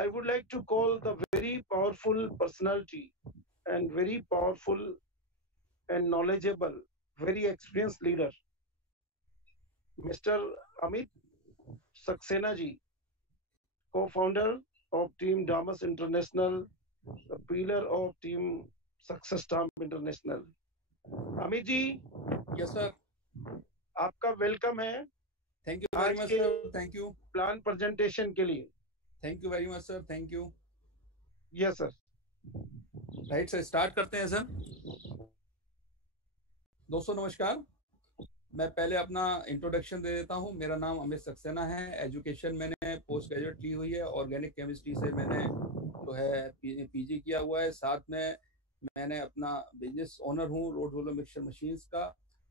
I would like to call the very powerful personality and very powerful and knowledgeable, very experienced leader, Mr. Amit Saxena ji, co-founder of Team Damas International, the pillar of Team Success Stamp International. Amit ji, yes sir, आपका welcome है thank you very आज much के sir, thank you plan presentation के लिए। Thank you very much sir, thank you. Yes sir. Right sir, start करते हैं sir. दोस्तों नमस्कार, मैं पहले अपना इंट्रोडक्शन दे देता हूं। मेरा नाम अमित सक्सेना है। एजुकेशन मैंने पोस्ट ग्रेजुएट ली हुई है, ऑर्गेनिक केमिस्ट्री से मैंने जो है पीजी किया हुआ है। साथ में मैंने अपना बिजनेस ओनर हूं रोड रोलर मिक्सचर मशीन्स का।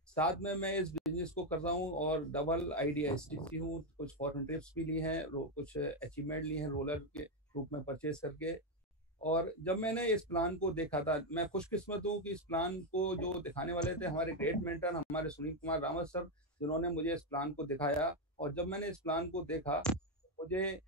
साथ में मैं इस बिजनेस को कर रहा हूं और डबल आईडीएसटीसी हूं। कुछ फॉरेन ट्रिप्स भी ली हैं, कुछ अचीवमेंट ली हैं रोलर के रूप में परचेज करके। और जब मैंने इस प्लान को देखा था, मैं खुशकिस्मत हूँ कि इस प्लान को जो दिखाने वाले थे हमारे ग्रेट मेंटर हमारे सुनील कुमार रावत सर, जिन्होंने मुझे इस प्लान को दिखाया। और जब मैंने इस प्लान को देखा तो मुझे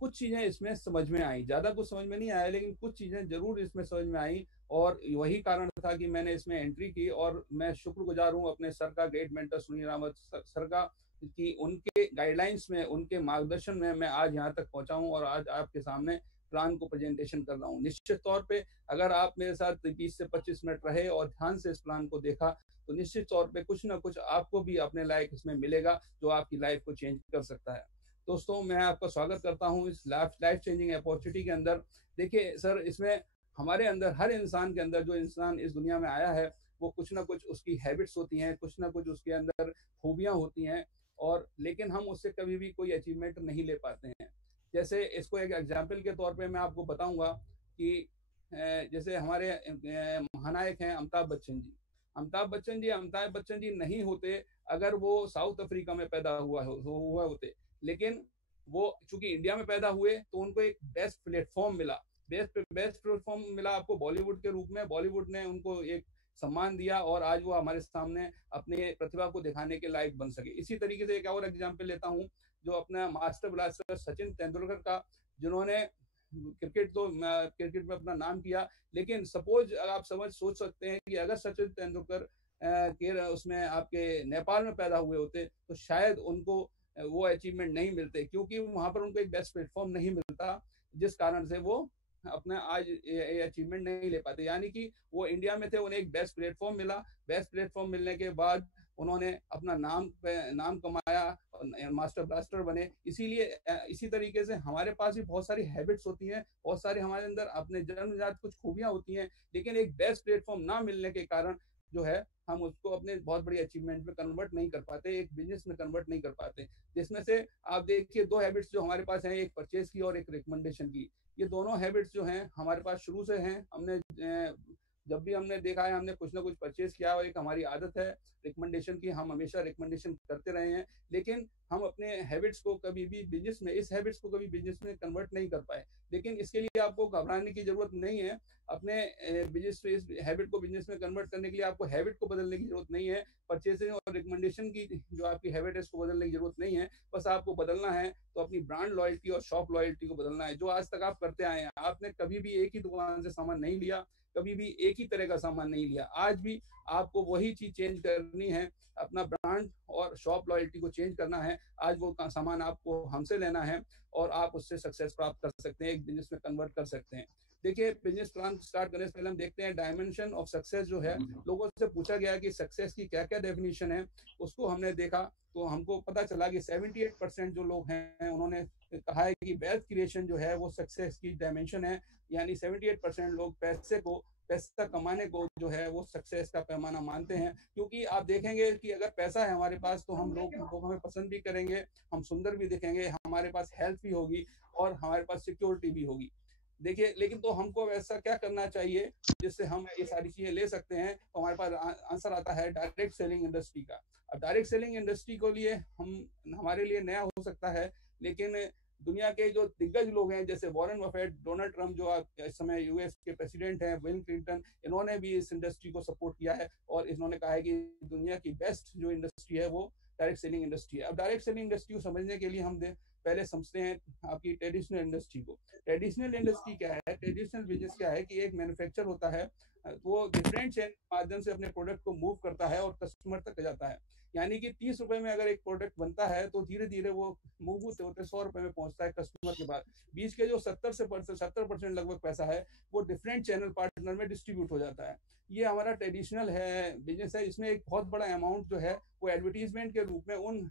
कुछ चीजें इसमें समझ में आई। ज्यादा कुछ समझ में नहीं आया, लेकिन कुछ चीजें जरूर इसमें समझ में आई। और वही कारण था कि मैंने इसमें एंट्री की। और मैं शुक्रगुजार हूँ अपने सर का, great mentor Sunil Rawat sir का, कि उनके गाइडलाइंस में, उनके मार्गदर्शन में मैं आज यहाँ तक पहुंचा हूँ और आज आपके सामने प्लान को प्रेजेंटेशन कर रहा हूँ। निश्चित तौर पे अगर आप मेरे साथ 20 से 25 मिनट रहे और ध्यान से इस प्लान को देखा तो निश्चित तौर पे कुछ ना कुछ आपको भी अपने लाइफ इसमें मिलेगा जो आपकी लाइफ को चेंज कर सकता है। दोस्तों मैं आपका स्वागत करता हूँ इस लाइफ चेंजिंग अपॉर्चुनिटी के अंदर। देखिए सर, इसमें हमारे अंदर, हर इंसान के अंदर, जो इंसान इस दुनिया में आया है वो कुछ ना कुछ उसकी हैबिट्स होती हैं, कुछ ना कुछ उसके अंदर खूबियां होती हैं। और लेकिन हम उससे कभी भी कोई अचीवमेंट नहीं ले पाते हैं। जैसे इसको एक एग्जाम्पल के तौर पे मैं आपको बताऊंगा कि जैसे हमारे महानायक हैं अमिताभ बच्चन जी। अमिताभ बच्चन जी नहीं होते अगर वो साउथ अफ्रीका में पैदा हुआ होते, लेकिन वो चूंकि इंडिया में पैदा हुए तो उनको एक बेस्ट प्लेटफॉर्म मिला। बेस्ट प्लेटफॉर्म मिला आपको बॉलीवुड के रूप में। बॉलीवुड ने उनको एक सम्मान दिया और आज वो हमारे सामने अपने प्रतिभा को दिखाने के लायक बन सके। इसी तरीके से एक और एग्जाम्पल लेता हूँ, जो अपना मास्टर ब्लास्टर सचिन तेंदुलकर का, जिन्होंने क्रिकेट में अपना नाम किया। लेकिन सपोज आप सोच सकते हैं कि अगर सचिन तेंदुलकर के उसमें आपके नेपाल में पैदा हुए होते तो शायद उनको वो अचीवमेंट नहीं मिलते, क्योंकि वहां पर उनको एक बेस्ट प्लेटफॉर्म नहीं मिलता, जिस कारण से वो अपना आज अचीवमेंट नहीं ले पाते। यानी कि वो इंडिया में थे, उन्हें एक बेस्ट प्लेटफॉर्म मिला। बेस्ट प्लेटफॉर्म मिलने के बाद उन्होंने अपना नाम कमाया, मास्टर ब्लास्टर बने। इसीलिए इसी तरीके से हमारे पास भी बहुत सारी हैबिट्स होती हैं, बहुत सारी हमारे अंदर अपने जन्मजात कुछ खूबियां होती हैं, लेकिन एक बेस्ट प्लेटफॉर्म ना मिलने के कारण जो है हम उसको अपने बहुत बड़ी अचीवमेंट में कन्वर्ट नहीं कर पाते, एक बिजनेस में कन्वर्ट नहीं कर पाते। जिसमें से आप देखिए दो हैबिट्स जो हमारे पास हैं, एक परचेज की और एक रिकमेंडेशन की। ये दोनों हैबिट्स जो हैं हमारे पास शुरू से हैं। हमने जब भी हमने देखा है हमने कुछ ना कुछ परचेज किया और एक हमारी आदत है रिकमेंडेशन की, हम हमेशा रिकमेंडेशन करते रहे हैं। लेकिन हम अपने हैबिट्स को कभी भी बिजनेस में, इस हैबिट्स को कभी बिजनेस में कन्वर्ट नहीं कर पाए। लेकिन इसके लिए आपको घबराने की जरूरत नहीं है। अपने बिजनेस इस हैबिट को बिजनेस में कन्वर्ट करने के लिए आपको हैबिट को बदलने की जरूरत नहीं है। परचेसिंग और रिकमेंडेशन की जो आपकी हैबिट है इसको बदलने की जरूरत नहीं है। बस आपको बदलना है तो अपनी ब्रांड लॉयल्टी और शॉप लॉयल्टी को बदलना है, जो आज तक आप करते आए हैं। आपने कभी भी एक ही दुकान से सामान नहीं लिया, कभी भी एक ही तरह का सामान नहीं लिया। आज भी आपको वही चीज चेंज करनी है, अपना ब्रांड और शॉप लॉयल्टी को चेंज करना है। आज वो सामान आपको हमसे लेना है और आप उससे सक्सेस प्राप्त कर सकते हैं, एक बिजनेस में कन्वर्ट कर सकते हैं। देखिए, बिजनेस प्लान स्टार्ट करने से पहले हम देखते हैं डायमेंशन ऑफ सक्सेस जो है। लोगों से पूछा गया कि सक्सेस की क्या क्या डेफिनेशन है, उसको हमने देखा तो हमको पता चला कि 78% जो लोग हैं उन्होंने कहा है कि वेल्थ क्रिएशन जो है वो सक्सेस की डायमेंशन है। यानी 78% लोग पैसा कमाने को जो है वो सक्सेस का पैमाना मानते हैं। क्योंकि आप देखेंगे कि अगर पैसा है हमारे पास तो लोग हमें पसंद भी करेंगे, हम सुंदर भी दिखेंगे, हमारे पास हेल्थ भी होगी और हमारे पास सिक्योरिटी भी होगी। देखिए, लेकिन तो हमको ऐसा क्या करना चाहिए जिससे हम ये सारी चीजें ले सकते हैं। तो हमारे पास आंसर आता है डायरेक्ट सेलिंग इंडस्ट्री का। अब डायरेक्ट सेलिंग इंडस्ट्री को लिए हमारे लिए नया हो सकता है, लेकिन दुनिया के जो दिग्गज लोग हैं जैसे वॉरेन बफेट, डोनाल्ड ट्रंप जो इस समय यूएस के प्रेसिडेंट हैं, बिल क्लिंटन, इन्होंने भी इस इंडस्ट्री को सपोर्ट किया है और इन्होंने कहा है कि दुनिया की बेस्ट जो इंडस्ट्री है वो डायरेक्ट सेलिंग इंडस्ट्री है। अब डायरेक्ट सेलिंग इंडस्ट्री को समझने के लिए हम पहले समझते हैं आपकी ट्रेडिशनल इंडस्ट्री को। ट्रेडिशनल इंडस्ट्री क्या है, ट्रेडिशनल बिजनेस क्या है कि एक मैन्युफैक्चर होता है, वो डिफरेंट चैनल के माध्यम से अपने प्रोडक्ट को मूव करता है और कस्टमर तक जाता है। यानी कि 30 रुपए में अगर एक प्रोडक्ट बनता है तो धीरे धीरे वो मूव होते होते 100 रुपए में पहुंचता है कस्टमर के पास। बीच के जो 70% लगभग पैसा है वो डिफरेंट चैनल पार्टनर में डिस्ट्रीब्यूट हो जाता है। ये हमारा ट्रेडिशनल है बिजनेस है। इसमें एक बहुत बड़ा अमाउंट जो है वो एडवर्टीजमेंट के रूप में उन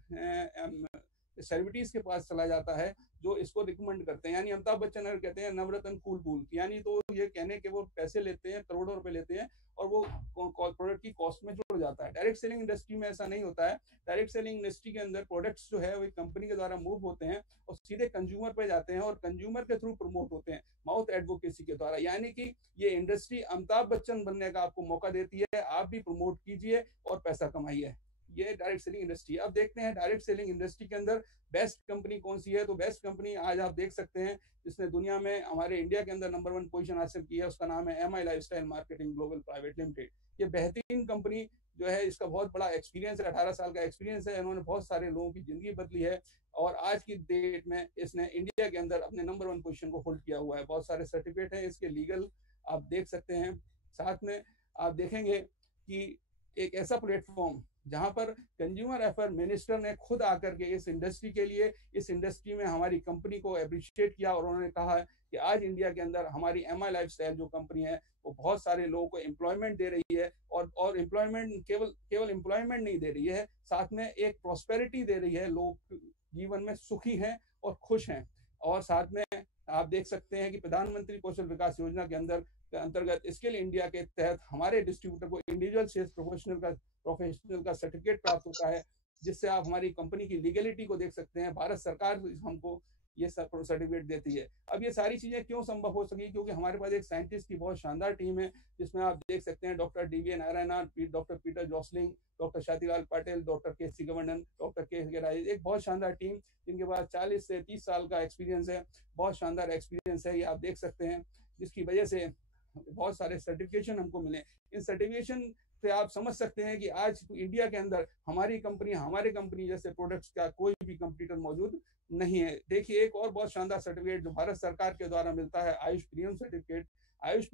सेलिब्रिटीज के पास चला जाता है जो इसको रिकमेंड करते हैं। यानी अमिताभ बच्चन अगर कहते हैं नवरत्न कूल कूल, यानी तो ये कहने के वो पैसे लेते हैं, करोड़ों रुपए लेते हैं और वो प्रोडक्ट की कॉस्ट में जुड़ जाता है। डायरेक्ट सेलिंग इंडस्ट्री में ऐसा नहीं होता है। डायरेक्ट सेलिंग इंडस्ट्री के अंदर प्रोडक्ट्स जो है वो कंपनी के द्वारा मूव होते हैं और सीधे कंज्यूमर पे जाते हैं और कंज्यूमर के थ्रू प्रमोट होते हैं माउथ एडवोकेसी के द्वारा। यानी कि ये इंडस्ट्री अमिताभ बच्चन बनने का आपको मौका देती है, आप भी प्रमोट कीजिए और पैसा कमाइए। ये डायरेक्ट सेलिंग इंडस्ट्री। अब देखते हैं डायरेक्ट सेलिंग इंडस्ट्री के अंदर बेस्ट कंपनी कौन सी है। तो बेस्ट कंपनी आज आप देख सकते हैं जिसने दुनिया में हमारे इंडिया के अंदर नंबर 1 पोजीशन हासिल की है, उसका नाम है MI lifestyle marketing global private limited. ये बेहतरीन कंपनी जो है, इसका बहुत बड़ा एक्सपीरियंस है, 18 साल का एक्सपीरियंस है। इन्होंने बहुत सारे लोगों की जिंदगी बदली है और आज की डेट में इसने इंडिया के अंदर अपने नंबर 1 पोजीशन को होल्ड किया हुआ है। बहुत सारे सर्टिफिकेट हैं इसके लीगल, आप देख सकते हैं। साथ में आप देखेंगे कि एक ऐसा प्लेटफॉर्म जहां पर कंज्यूमर अफेयर मिनिस्टर ने खुद आकर के इस इंडस्ट्री के लिए, इस इंडस्ट्री में हमारी कंपनी को अप्रिशिएट किया और उन्होंने कहा कि आज इंडिया के अंदर हमारी MI लाइफस्टाइल जो कंपनी है वो बहुत सारे लोगों को एम्प्लॉयमेंट दे रही है और एम्प्लॉयमेंट केवल एम्प्लॉयमेंट नहीं दे रही है, साथ में एक प्रॉस्पेरिटी दे रही है। लोग जीवन में सुखी हैं और खुश हैं। और साथ में आप देख सकते हैं कि प्रधानमंत्री कौशल विकास योजना के अंतर्गत स्किल इंडिया के तहत हमारे डिस्ट्रीब्यूटर को इंडिविजुअल सेल्स प्रोफेशनल का सर्टिफिकेट प्राप्त होता है, जिससे आप हमारी कंपनी की लीगलिटी को देख सकते हैं। भारत सरकार हमको ये सर्टिफिकेट देती है। अब ये सारी चीजें क्यों संभव हो सकी, क्योंकि हमारे पास एक साइंटिस्ट की बहुत शानदार टीम है जिसमें आप देख सकते हैं doctor DV Narayan, doctor Peter Josling, doctor Shantilal Patil, doctor KC Governan, doctor K Rai, एक बहुत शानदार टीम जिनके पास 40 से 30 साल का एक्सपीरियंस है। बहुत शानदार एक्सपीरियंस है, ये आप देख सकते हैं, जिसकी वजह से बहुत सारे सर्टिफिकेशन हमको मिले। इन सर्टिफिकेशन से आप समझ सकते हैं कि आज इंडिया के अंदर हमारे कंपनी जैसे प्रोडक्ट्स का कोई भी कंपटीटर मौजूद नहीं है। देखिए एक और बहुत शानदार सर्टिफिकेट जो भारत सरकार के द्वारा मिलता है, आयुष प्रीमियम सर्टिफिकेट। आयुष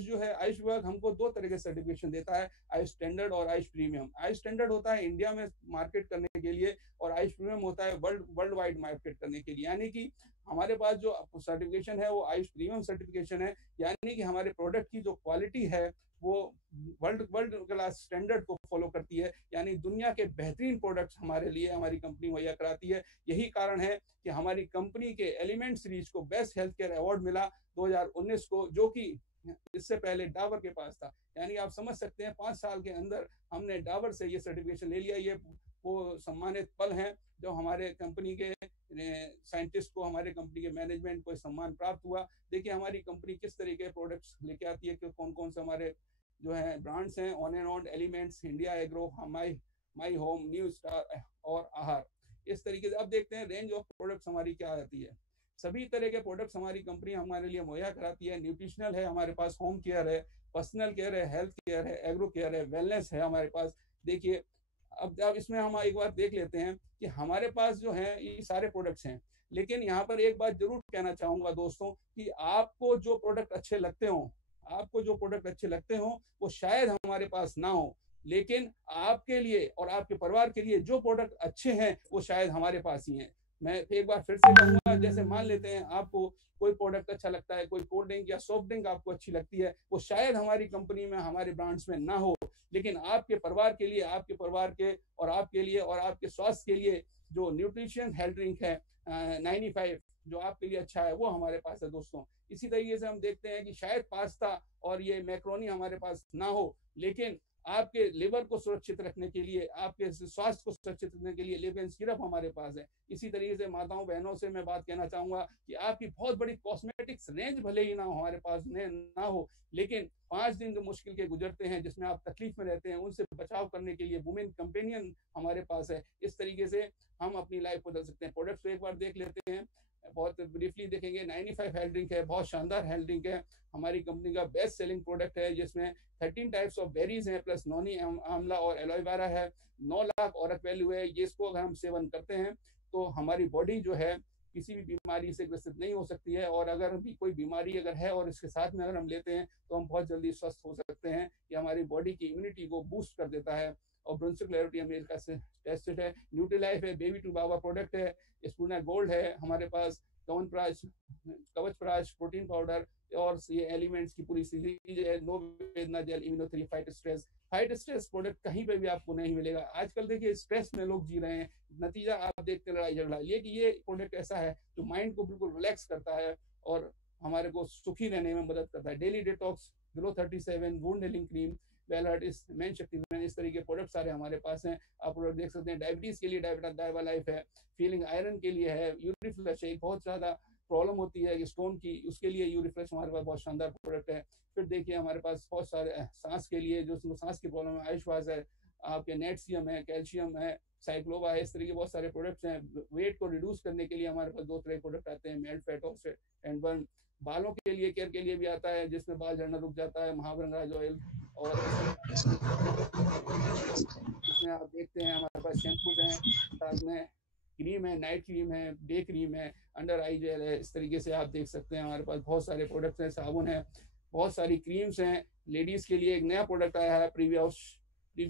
जो है, आयुष विभाग हमको 2 तरह के सर्टिफिकेशन देता है, आयुष स्टैंडर्ड और आयुष प्रीमियम। आयुष स्टैंडर्ड होता है इंडिया में मार्केट करने के लिए और आयुष प्रीमियम होता है वर्ल्ड वाइड मार्केट करने के लिए। यानी कि हमारे पास जो सर्टिफिकेशन है वो आयुष प्रीमियम सर्टिफिकेशन है, यानी कि हमारे प्रोडक्ट की जो क्वालिटी है वो वर्ल्ड क्लास स्टैंडर्ड को फॉलो करती है। यानी दुनिया के बेहतरीन प्रोडक्ट्स हमारे लिए हमारी कंपनी मुहैया कराती है। यही कारण है कि हमारी कंपनी के एलिमेंट सीरीज को बेस्ट हेल्थ केयर अवार्ड मिला 2019 को, जो कि इससे पहले डाबर के पास था। यानी आप समझ सकते हैं 5 साल के अंदर हमने डाबर से ये सर्टिफिकेशन ले लिया। ये वो सम्मानित पल हैं जो हमारे कंपनी के साइंटिस्ट को, हमारे कंपनी के मैनेजमेंट को सम्मान प्राप्त हुआ। देखिए हमारी कंपनी किस तरीके के प्रोडक्ट्स लेके आती है, कि कौन कौन से हमारे जो है ब्रांड्स हैं, on and on, elements, India agro, my home, new star और आहार। इस तरीके से अब देखते हैं रेंज ऑफ प्रोडक्ट्स हमारी क्या आती है। सभी तरह के प्रोडक्ट्स हमारी कंपनी हमारे लिए मुहैया कराती है। न्यूट्रिशनल है हमारे पास, होम केयर है, पर्सनल केयर है, हेल्थ केयर है, एग्रो केयर है, वेलनेस है हमारे पास। देखिए अब इसमें हम एक बार देख लेते हैं कि हमारे पास जो है ये सारे प्रोडक्ट्स हैं, लेकिन यहाँ पर एक बात जरूर कहना चाहूंगा दोस्तों कि आपको जो प्रोडक्ट अच्छे लगते हो वो शायद हमारे पास ना हो, लेकिन आपके लिए और आपके परिवार के लिए जो प्रोडक्ट अच्छे हैं वो शायद हमारे पास ही हैं। मैं एक बार फिर से कहूंगा, जैसे मान लेते हैं आपको कोई प्रोडक्ट अच्छा लगता है, कोई कोल्ड ड्रिंक या सॉफ्ट ड्रिंक आपको अच्छी लगती है, वो शायद हमारी कंपनी में, हमारे ब्रांड्स में ना हो, लेकिन आपके परिवार के लिए, आपके परिवार के और आपके लिए और आपके स्वास्थ्य के लिए जो न्यूट्रिशन हेल्थ ड्रिंक है 95 जो आपके लिए अच्छा है वो हमारे पास है दोस्तों। इसी तरीके से हम देखते हैं कि शायद पास्ता और ये मैक्रोनी हमारे पास ना हो, लेकिन आपके लिवर को सुरक्षित रखने के लिए, आपके स्वास्थ्य को सुरक्षित रखने के लिए लिव सिरप हमारे पास है। इसी तरीके से माताओं बहनों से मैं बात कहना चाहूंगा कि आपकी बहुत बड़ी कॉस्मेटिक्स रेंज भले ही ना हो हमारे पास ना हो, लेकिन 5 दिन जो मुश्किल के गुजरते हैं, जिसमें आप तकलीफ में रहते हैं, उनसे बचाव करने के लिए वुमेन कंपेनियन हमारे पास है। इस तरीके से हम अपनी लाइफ बदल सकते हैं। प्रोडक्ट्स को एक बार देख लेते हैं, बहुत ब्रीफली देखेंगे। 95 हेल्थ ड्रिंक है, बहुत शानदार हेल्थ ड्रिंक है, हमारी कंपनी का बेस्ट सेलिंग प्रोडक्ट है, जिसमें 13 टाइप्स ऑफ बेरीज हैं, प्लस नॉनी आंवला और एलोवेरा है। 9 लाख औरत वैल्यू है। ये इसको अगर हम सेवन करते हैं तो हमारी बॉडी जो है किसी भी बीमारी से ग्रसित नहीं हो सकती है, और अगर भी कोई बीमारी अगर है और इसके साथ में अगर हम लेते हैं तो हम बहुत जल्दी स्वस्थ हो सकते हैं। ये हमारी बॉडी की इम्यूनिटी को बूस्ट कर देता है। और ब्रोंसियोक्लैरिटी अमेरिका से टेस्टेड है, न्यूट्रीलाइफ है, बेबी टू बाबा प्रोडक्ट है, स्पूना गोल्ड है हमारे पास, कवच प्राश प्रोटीन पाउडर, और ये एलिमेंट्स की पूरी सीरीज है, नो वेदना जेल, इम्यूनो3, फाइट स्ट्रेस प्रोडक्ट कहीं पे भी आपको नहीं मिलेगा। आजकल देखिए स्ट्रेस में लोग जी रहे हैं, नतीजा आप देखते लड़ाई झगड़ा, लेकिन ये प्रोडक्ट ऐसा है जो माइंड को बिल्कुल रिलैक्स करता है और हमारे को सुखी रहने में मदद करता है। Daily detox, glow 37, wound healing cream, Wellheart, इस मेन शक्ति मैन, इस तरीके प्रोडक्ट सारे हमारे पास हैं। आप प्रोडक्ट देख सकते हैं। डायबिटीज के लिए डायबा लाइफ है, फीलिंग आयरन के लिए है, यूरिफ्लश है, बहुत ज्यादा प्रॉब्लम होती है स्टोन की, उसके लिए यूरिफ्लश हमारे पास बहुत शानदार प्रोडक्ट है। फिर देखिए हमारे पास बहुत सारे सांस के लिए, जो सांस की प्रॉब्लम है, आयुश्वास है, आपके नेटशियम है, कैल्शियम है, साइक्लोवा है, इस तरीके बहुत सारे प्रोडक्ट्स हैं। वेट को रिड्यूस करने के लिए हमारे पास 2 तरह के प्रोडक्ट आते हैं, melt, fat of and burn. बालों के लिए केयर के लिए भी आता है, जिसमें बाल झड़ना रुक जाता है, महावरंगराज ऑयल। और इसमें आप देखते हैं हमारे पास शैम्पूज हैं, साथ में क्रीम है, नाइट क्रीम है, डे क्रीम है, अंडर आई जेल है, इस तरीके से आप देख सकते हैं हमारे पास बहुत सारे प्रोडक्ट्स हैं। साबुन है, बहुत सारी क्रीम्स हैं। लेडीज के लिए एक नया प्रोडक्ट आया है, प्रीवी वॉश, ये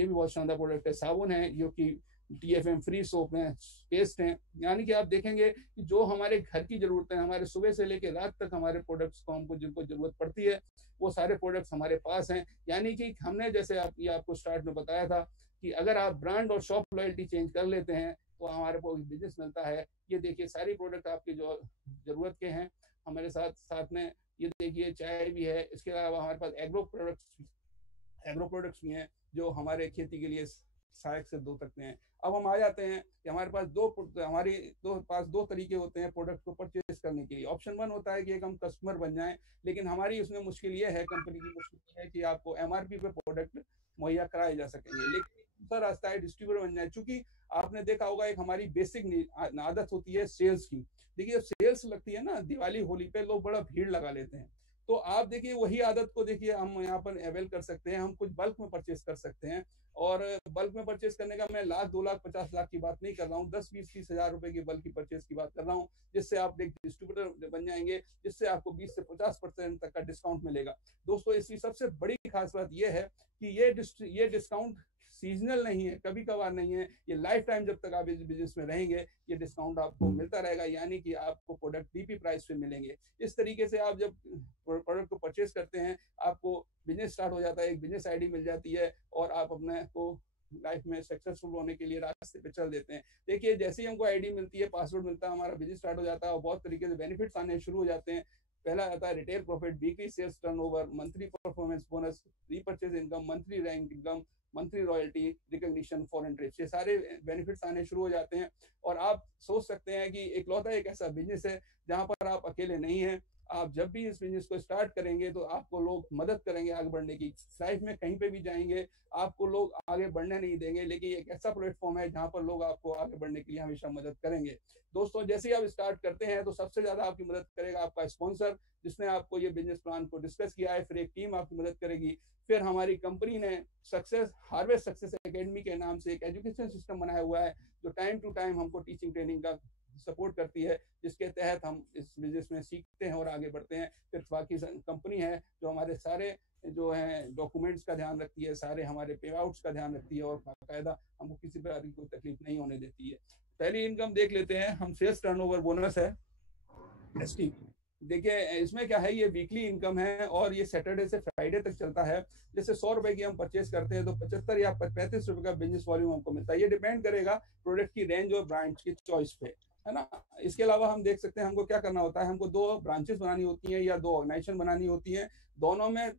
भी बहुत शानदार प्रोडक्ट है। साबुन है जो कि TFM फ्री सोप है, पेस्ट है। यानी कि आप देखेंगे कि जो हमारे घर की जरूरतें हैं, हमारे सुबह से लेकर रात तक हमारे प्रोडक्ट्स को हमको जिनको जरूरत पड़ती है, वो सारे प्रोडक्ट्स हमारे पास हैं। यानी कि हमने जैसे आपको स्टार्ट में बताया था कि अगर आप ब्रांड और शॉप लॉयल्टी चेंज कर लेते हैं तो हमारे को बिजनेस मिलता है। ये देखिए सारी प्रोडक्ट आपके जो जरूरत के हैं हमारे साथ में, ये देखिए चाय भी है। इसके अलावा हमारे पास एग्रो प्रोडक्ट्स भी हैं जो हमारे खेती के लिए सहायक सिद्ध हो सकते हैं। अब हम आ जाते हैं कि हमारे पास दो तरीके होते हैं प्रोडक्ट को परचेज करने के लिए। ऑप्शन 1 होता है कि एक हम कस्टमर बन जाएं, लेकिन हमारी उसमें मुश्किल ये है, कंपनी की मुश्किल है कि आपको MRP पे प्रोडक्ट मुहैया कराए जा सकेंगे। लेकिन दूसरा रास्ता है डिस्ट्रीब्यूटर बन जाए। चूंकि आपने देखा होगा एक हमारी बेसिक आदत होती है सेल्स की। देखिए जब सेल्स लगती है ना, दिवाली होली पे लोग बड़ा भीड़ लगा लेते हैं, तो आप देखिए वही आदत को देखिए हम यहाँ पर अवेल कर सकते हैं। हम कुछ बल्क में परचेस कर सकते हैं, और बल्क में परचेस करने का मैं 1,00,000, 2,00,000, 50,00,000 की बात नहीं कर रहा हूँ, 10, 20, 30 हजार रुपए की बल्क की परचेस की बात कर रहा हूँ, जिससे आप एक डिस्ट्रीब्यूटर बन जाएंगे, जिससे आपको 20 से 50% तक का डिस्काउंट मिलेगा। दोस्तों इसकी सबसे बड़ी खास बात यह है कि ये डिस्काउंट सीजनल नहीं है, कभी कभार नहीं है, ये लाइफ टाइम जब तक आप इस बिजनेस में रहेंगे ये डिस्काउंट आपको मिलता रहेगा। यानी कि आपको प्रोडक्ट DP प्राइस पे मिलेंगे। इस तरीके से आप जब प्रोडक्ट को परचेस करते हैं, आपको बिजनेस स्टार्ट हो जाता है, एक बिजनेस आईडी मिल जाती है, और आप अपने को लाइफ में सक्सेसफुल होने के लिए रास्ते पे चल देते हैं। देखिए जैसे ही हमको आईडी मिलती है, पासवर्ड मिलता है, हमारा बिजनेस स्टार्ट हो जाता है, और बहुत तरीके से बेनिफिट्स आने शुरू हो जाते हैं। पहला आता है retail profit, weekly sales turnover, monthly performance bonus, repurchase income, monthly rank income, monthly royalty, recognition, foreign trips, ये सारे बेनिफिट्स आने शुरू हो जाते हैं। और आप सोच सकते हैं कि इकलौता एक ऐसा बिजनेस है जहां पर आप अकेले नहीं हैं। आप जब भी इस बिजनेस को स्टार्ट करेंगे तो आपको लोग मदद करेंगे आगे बढ़ने की। लाइफ में कहीं पे भी जाएंगे आपको लोग आगे बढ़ने नहीं देंगे, लेकिन एक ऐसा प्लेटफॉर्म है जहां पर लोग आपको आगे बढ़ने के लिए हमेशा मदद करेंगे। दोस्तों जैसे ही आप स्टार्ट करते हैं तो सबसे ज्यादा आपकी मदद करेगा आपका स्पॉन्सर, जिसने आपको ये बिजनेस प्लान को डिस्कस किया है। फिर एक टीम आपकी मदद करेगी। फिर हमारी कंपनी ने हार्वेस्ट सक्सेस एकेडमी के नाम से एक एजुकेशन सिस्टम बनाया हुआ है, जो टाइम टू टाइम हमको टीचिंग ट्रेनिंग का सपोर्ट करती है, जिसके तहत हम इस बिजनेस में सीखते हैं और आगे बढ़ते हैं। फिर बाकी कंपनी है जो हमारे सारे जो है डॉक्यूमेंट्स का ध्यान रखती है, सारे हमारे पे आउट्स का ध्यान रखती है, और बाकायदा हमको किसी प्रकार की कोई तकलीफ नहीं होने देती है। पहली इनकम देख लेते हैं हम, सेल्स टर्नओवर बोनस है ST। देखिए इसमें क्या है, ये वीकली इनकम है और ये सैटरडे से फ्राइडे तक चलता है। जैसे 100 रुपए की हम परचेस करते हैं तो 75 या 35 रुपए का बिजनेस वॉल्यूम हमको मिलता है। ये डिपेंड करेगा प्रोडक्ट की रेंज और ब्रांच की चॉइस पे, है ना। इसके अलावा हम देख सकते हैं हमको क्या करना होता है, हमको 2 ब्रांचेस बनानी होती हैं या 2 ऑर्गेनाइजेशन बनानी होती हैं। दोनों में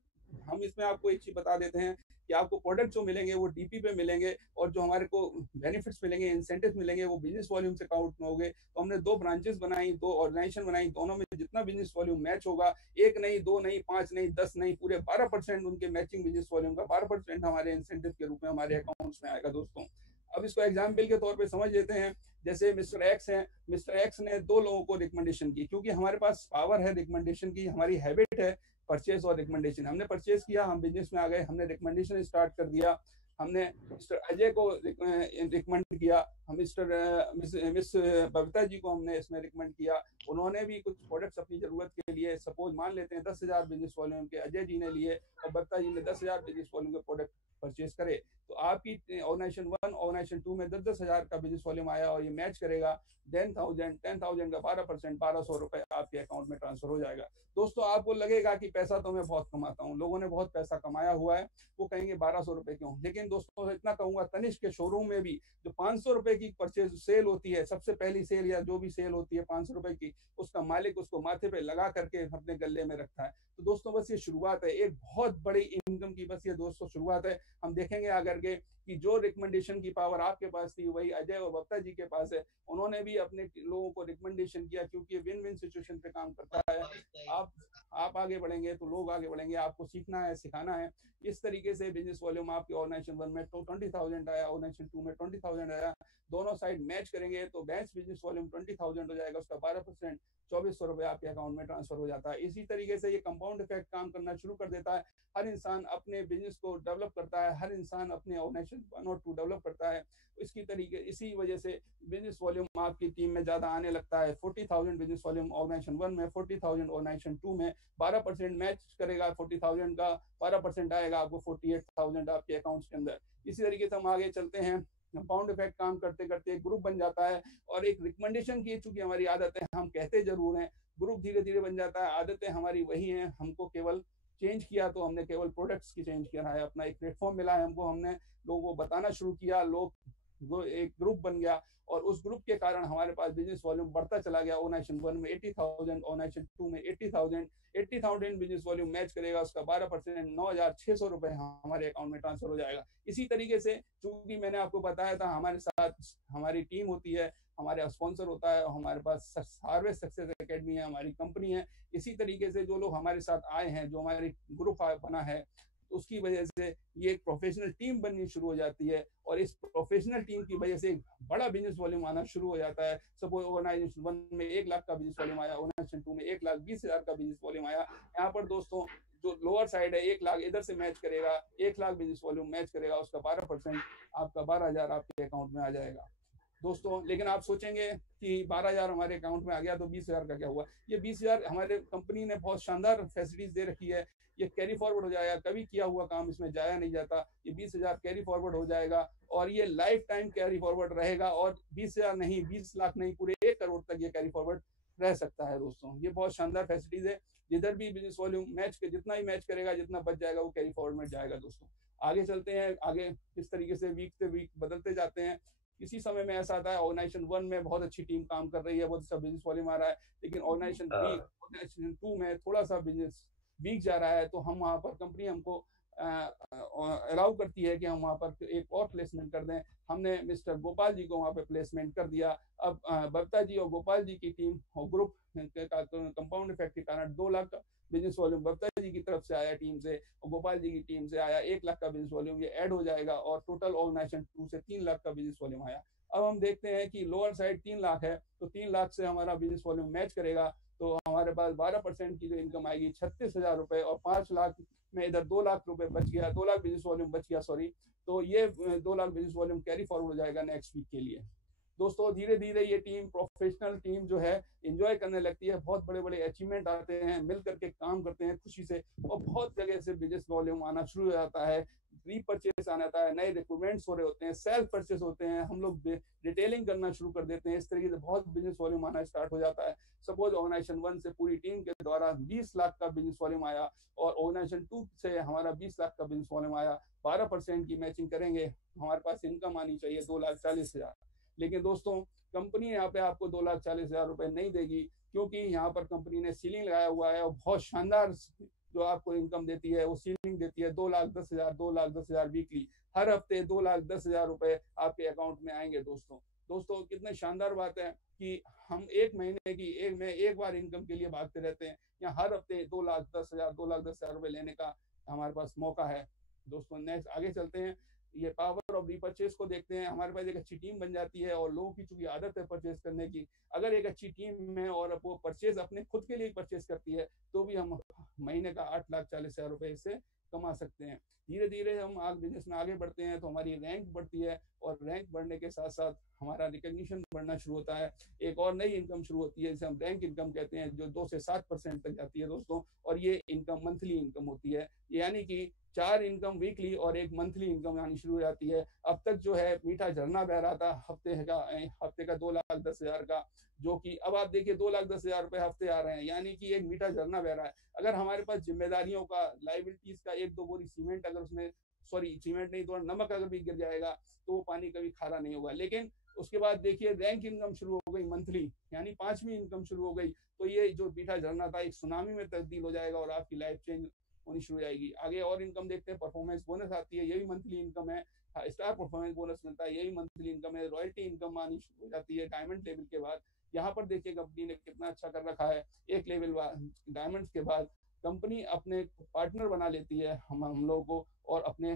हम इसमें आपको एक चीज बता देते हैं कि आपको प्रोडक्ट जो मिलेंगे वो DP पे मिलेंगे, और जो हमारे को बेनिफिट्स मिलेंगे, इंसेंटिव्स मिलेंगे, वो बिजनेस वॉल्यूम से काउंट में होंगे। तो हमने 2 ब्रांचेस बनाई, 2 ऑर्गेनाइजेशन बनाई, दोनों में जितना बिजनेस वॉल्यूम मैच होगा, 1 नहीं, 2 नहीं, 5 नहीं, 10 नहीं, पूरे 12% उनके मैचिंग बिजनेस वॉल्यूम का 12% हमारे इंसेंटिव के रूप में हमारे अकाउंट्स में आएगा। दोस्तों अब इसको एग्जाम्पल के तौर पर समझ लेते हैं। जैसे मिस्टर एक्स हैं, मिस्टर एक्स ने 2 लोगों को रिकमेंडेशन की, क्योंकि हमारे पास पावर है रिकमेंडेशन की, हमारी हैबिट है परचेज और रिकमेंडेशन। हमने परचेज किया, हम बिजनेस में आ गए, हमने रिकमेंडेशन स्टार्ट कर दिया। हमने मिस्टर अजय को रिकमेंड किया, हम मिस बबीता जी को हमने इसमें रिकमेंड किया। उन्होंने भी कुछ प्रोडक्ट्स अपनी ज़रूरत के लिए, सपोज मान लेते हैं 10,000 बिजनेस वॉल्यूम के अजय जी ने लिए और बबीता जी ने 10,000 बिजनेस वॉल्यूम के प्रोडक्ट परचेज करे, तो आपकी ऑर्गेनाइजेशन 1 ऑर्गेनाइजेशन 2 में 10,000 का बिजनेस वॉल्यूम आया और ये मैच करेगा 10,000 का 12%, 1,200 रुपए आपके अकाउंट में ट्रांसफर हो जाएगा। दोस्तों आपको लगेगा कि पैसा तो मैं बहुत कमाता हूँ, लोगों ने बहुत पैसा कमाया हुआ है, वो कहेंगे 1,200 रुपए क्यों। लेकिन दोस्तों इतना कहूंगा, तनिष्क के शोरूम में भी जो 500 रुपए की परचेज सेल होती है, सबसे पहली सेल या जो भी सेल होती है 500 रुपए की, उसका मालिक उसको माथे पे लगा करके अपने गले में रखता है। तो दोस्तों बस ये शुरुआत है, एक बहुत बड़ी इनकम की बस ये दोस्तों शुरुआत है। हम देखेंगे आकर के कि जो रिकमेंडेशन की पावर आपके पास थी वही अजय और बबीता जी के पास है। उन्होंने भी अपने लोगों को रिकमेंडेशन किया, क्योंकि विन विन सिचुएशन पे काम करता है। आप आगे बढ़ेंगे तो लोग आगे बढ़ेंगे, आपको सीखना है, सिखाना है। इस तरीके से बिजनेस वॉल्यूम आपकी ऑर्गेनाइजेशन 1 में 20,000 आया, ऑर्गेनाइजेशन 2 में 20,000 आया, दोनों साइड मैच करेंगे तो बैच बिजनेस वॉल्यूम 20,000 हो जाएगा, उसका 12% 2,400 रुपए आपके अकाउंट में ट्रांसफर हो जाता है। इसी तरीके से ये कंपाउंड इफेक्ट काम करना शुरू कर देता है। हर इंसान अपने बिजनेस को डेवलप करता है, हर इंसान अपने ऑर्गेनाइजेशन 1 और 2 डेवलप करता है। इसी वजह से बिजनेस वॉल्यूम आपकी टीम में ज्यादा आने लगता है। 40,000 बिजनेस वॉल्यूम ऑर्गेनाइजेशन 1 में, 40,000 ऑर्गेनाइजेशन 2 में, 12% मैच करेगा, 40,000 का 12% आएगा आपको 48,000 आपके अकाउंट्स के अंदर। इसी तरीके से हम आगे चलते हैं। कंपाउंड इफेक्ट काम करते करते एक ग्रुप बन जाता है और एक रिकमेंडेशन की चूंकि हमारी आदत है, हम कहते जरूर हैं, ग्रुप धीरे धीरे बन जाता है। आदतें हमारी वही हैं, हमको केवल चेंज किया तो हमने केवल प्रोडक्ट्स की चेंज किया है। अपना एक प्लेटफॉर्म मिला है हमको, हमने लोगों को बताना शुरू किया, एक ग्रुप बन गया और उस ग्रुप के कारण हमारे पास बिजनेस वॉल्यूम बढ़ता चला गया। ऑर्गेनाइजेशन 1 में 80,000, ऑर्गेनाइजेशन 2 में 80,000 बिजनेस वॉल्यूम मैच करेगा, उसका 12% 9,600 रुपए हमारे अकाउंट में ट्रांसफर हो जाएगा। इसी तरीके से चूंकि मैंने आपको बताया था हमारे साथ हमारी टीम होती है, हमारे स्पॉन्सर होता है, हमारे पास हार्वेस्ट सक्सेस एकेडमी है, हमारी कंपनी है। इसी तरीके से जो लोग हमारे साथ आए हैं, जो हमारी ग्रुप बना है, उसकी वजह से ये एक प्रोफेशनल टीम बननी शुरू हो जाती है और इस प्रोफेशनल टीम की वजह से एक बड़ा बिजनेस वॉल्यूम आना शुरू हो जाता है। सपोज ऑर्गेनाइजेशन 1 में 1 लाख का बिजनेस वॉल्यूम आया, ऑर्गेनाइजेशन 2 में 1,20,000 का बिजनेस वॉल्यूम आया। यहाँ पर दोस्तों जो लोअर साइड है 1 लाख इधर से मैच करेगा, 1 लाख बिजनेस वॉल्यूम मैच करेगा, उसका 12% आपका 12,000 आपके अकाउंट में आ जाएगा दोस्तों। लेकिन आप सोचेंगे कि 12,000 हमारे अकाउंट में आ गया तो 20,000 का क्या हुआ। ये 20,000 हमारे कंपनी ने बहुत शानदार फैसिलिटीज दे रखी है, ये कैरी फॉरवर्ड हो जाएगा, कभी किया हुआ काम इसमें जाया नहीं जाता। ये 20,000 कैरी फॉरवर्ड हो जाएगा और ये लाइफ टाइम कैरी फॉरवर्ड रहेगा और 20,000 नहीं, 20 लाख नहीं, पूरे 1 करोड़ तक ये कैरी फॉरवर्ड रह सकता है दोस्तों। ये बहुत शानदार फैसिलिटीज है। जिधर भी बिजनेस वॉल्यूम जितना ही मैच करेगा, जितना बच जाएगा वो कैरी फॉरवर्ड में जाएगा दोस्तों। आगे चलते हैं, आगे किस तरीके से वीक से वीक बदलते जाते हैं। किसी समय में ऐसा आता है ऑर्गेनाइजेशन 1 में बहुत अच्छी टीम काम कर रही है, बहुत अच्छा बिजनेस वॉल्यूम आ रहा है, लेकिन ऑर्गेनाइजेशन 2 में थोड़ा सा बिजनेस वीक जा रहा है, तो हम वहाँ पर कंपनी हमको अलाउ करती है कि हम वहाँ पर एक और प्लेसमेंट कर दें। हमने मिस्टर गोपाल जी को वहाँ पे प्लेसमेंट कर दिया। अब बबीता जी और गोपाल जी की टीम और ग्रुप का कंपाउंड इफेक्ट के कारण 2 लाख का बिजनेस वॉल्यूम बबीता जी की तरफ से आया टीम से, और गोपाल जी की टीम से आया 1 लाख का बिजनेस वॉल्यूम, ये ऐड हो जाएगा और टोटल ऑर्गेनाइजेशन 2 से 3 लाख का बिजनेस वॉल्यूम आया। अब हम देखते हैं कि लोअर साइड 3 लाख है, तो 3 लाख से हमारा बिजनेस वॉल्यूम मैच करेगा तो हमारे पास 12% की जो इनकम आएगी 36,000 रुपए, और 5 लाख में इधर 2 लाख रुपए बच गया, 2 लाख बिजनेस वॉल्यूम बच गया, सॉरी। तो ये 2 lakh business volume carry forward हो जाएगा नेक्स्ट वीक के लिए दोस्तों। धीरे धीरे ये टीम, प्रोफेशनल टीम जो है, एंजॉय करने लगती है, बहुत बड़े बड़े अचीवमेंट आते हैं, मिल करके काम करते हैं खुशी से, और बहुत जगह से बिजनेस वॉल्यूम आना शुरू हो जाता है, रीपरचेस आना आता है, नए रिक्रूटमेंट्स हो रहे होते हैं, सेल्फ परचेस होते हैं, हम लोग रिटेलिंग करना शुरू कर देते हैं। इस तरीके से बहुत बिजनेस वॉल्यूम आना स्टार्ट हो जाता है। सपोज ऑर्गेनाइजेशन 1 से पूरी टीम के द्वारा 20 लाख का बिजनेस वॉल्यूम आया और ऑर्गेनाइजेशन 2 से हमारा 20 लाख का बिजनेस वॉल्यूम आया, 12% की मैचिंग करेंगे, हमारे पास इनकम आनी चाहिए 2,40,000। लेकिन दोस्तों कंपनी यहाँ पे आपको 2,40,000 रुपए नहीं देगी, क्योंकि यहाँ पर कंपनी ने सीलिंग लगाया हुआ है और बहुत शानदार जो आपको इनकम देती है वो सीलिंग देती है 2,10,000, 2,10,000 वीकली। हर हफ्ते 2,10,000 रुपए आपके अकाउंट में आएंगे दोस्तों कितने शानदार बात है कि हम एक महीने की एक बार इनकम के लिए भागते रहते हैं, या हर हफ्ते 2,10,000 रुपए लेने का हमारे पास मौका है दोस्तों। नेक्स्ट आगे चलते हैं, ये पावर ऑफ रीपरचेस को देखते हैं। हमारे पास एक अच्छी टीम बन जाती है और लोगों की चूंकि आदत है परचेस करने की, अगर एक अच्छी टीम है और वो परचेज अपने खुद के लिए परचेस करती है तो भी हम महीने का 8,40,000 रुपए इससे कमा सकते हैं। धीरे धीरे हम बिजनेस में आगे बढ़ते हैं तो हमारी रैंक बढ़ती है, और रैंक बढ़ने के साथ साथ हमारा रिकग्निशन बढ़ना शुरू होता है। एक और नई इनकम शुरू होती है जिसे हम रैंक इनकम कहते हैं, जो 2 से 7% तक जाती है दोस्तों, और ये इनकम मंथली इनकम होती है, यानी कि 4 इनकम वीकली और एक मंथली इनकम आनी शुरू हो जाती है। अब तक जो है मीठा झरना बह रहा था हफ्ते का 2,10,000 का, जो कि अब आप देखिए 2,10,000 रुपए हफ्ते आ रहे हैं, यानी कि एक मीठा झरना बह रहा है। अगर हमारे पास जिम्मेदारियों का, लाइबिलिटीज का 1-2 बोरी सीमेंट अगर उसमें, सॉरी सीमेंट नहीं, थोड़ा नमक अगर भी गिर जाएगा तो वो पानी कभी खारा नहीं होगा। लेकिन उसके बाद देखिए रैंक इनकम शुरू हो गई मंथली, यानी 5वीं इनकम शुरू हो गई, तो ये जो मीठा झरना था एक सुनामी में तब्दील हो जाएगा और आपकी लाइफ चेंज होनी शुरू हो जाएगी। आगे और इनकम देखते हैं। परफॉर्मेंस बोनस आती है, ये भी मंथली इनकम है। स्टार परफॉर्मेंस बोनस मिलता है, ये भी मंथली इनकम है। रॉयल्टी इनकम आनी शुरू हो जाती है डायमंड लेवल के बाद। यहाँ पर देखिए कंपनी ने कितना अच्छा कर रखा है। एक लेवल डायमंड्स के बाद कंपनी अपने पार्टनर बना लेती है हम लोगों को, और अपने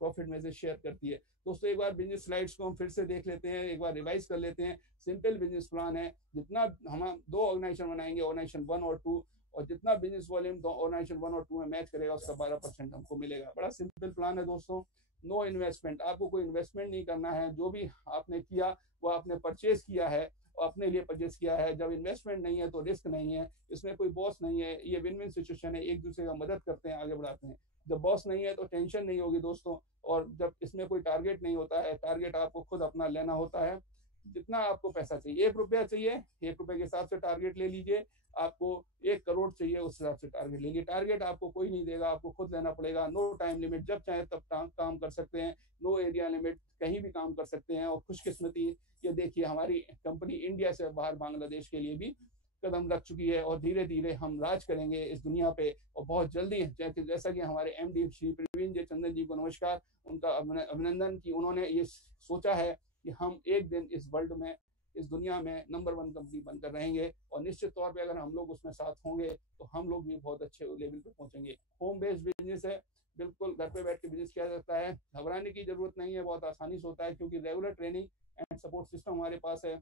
प्रॉफिट में से शेयर करती है। दोस्तों एक बार बिजनेस स्लाइड्स को हम फिर से देख लेते हैं, एक बार रिवाइज कर लेते हैं। सिंपल बिजनेस प्लान है। जितना हम 2 ऑर्गेनाइजेशन बनाएंगे, ऑर्गेनाइजेशन 1 और 2, और जितना बिजनेस वॉल्यूम ऑर्गेनाइजेशन 1 और 2 में मैच करेगा उसका 12% हमको मिलेगा। बड़ा सिंपल प्लान है दोस्तों। नो इन्वेस्टमेंट, आपको कोई इन्वेस्टमेंट नहीं करना है। जो भी आपने किया वो आपने परचेज किया है और अपने लिए परचेज किया है। जब इन्वेस्टमेंट नहीं है तो रिस्क नहीं है, इसमें कोई बॉस नहीं है, ये विन विन सिचुएशन है, एक दूसरे का मदद करते हैं, आगे बढ़ाते हैं। जब बॉस नहीं है तो टेंशन नहीं होगी दोस्तों, और जब इसमें कोई टारगेट नहीं होता है, टारगेट आपको खुद अपना लेना होता है। जितना आपको पैसा चाहिए, 1 रुपया चाहिए, 1 रुपए के हिसाब से टारगेट ले लीजिए। आपको 1 करोड़ चाहिए, उस हिसाब से टारगेट ले लीजिए। टारगेट आपको कोई नहीं देगा, आपको खुद लेना पड़ेगा। नो टाइम लिमिट, जब चाहे तब काम कर सकते हैं। नो एरिया लिमिट, कहीं भी काम कर सकते हैं। और खुशकिस्मती ये देखिए हमारी कंपनी इंडिया से बाहर बांग्लादेश के लिए भी कदम रख चुकी है, और धीरे धीरे हम राज करेंगे इस दुनिया पे। और बहुत जल्दी, जैसा कि हमारे एमडी श्री प्रवीण जी चंदन जी को नमस्कार, उनका अभिनंदन कि उन्होंने ये सोचा है कि हम एक दिन इस वर्ल्ड में, इस दुनिया में नंबर 1 कंपनी बनकर रहेंगे। और निश्चित तौर पे अगर हम लोग उसमें साथ होंगे तो हम लोग भी बहुत अच्छे लेवल पे पहुंचेंगे। होम बेस्ड बिजनेस है, बिल्कुल घर पे बैठ के बिजनेस किया जाता है। घबराने की जरूरत नहीं है, बहुत आसानी से होता है, क्योंकि regular training and support system हमारे पास है।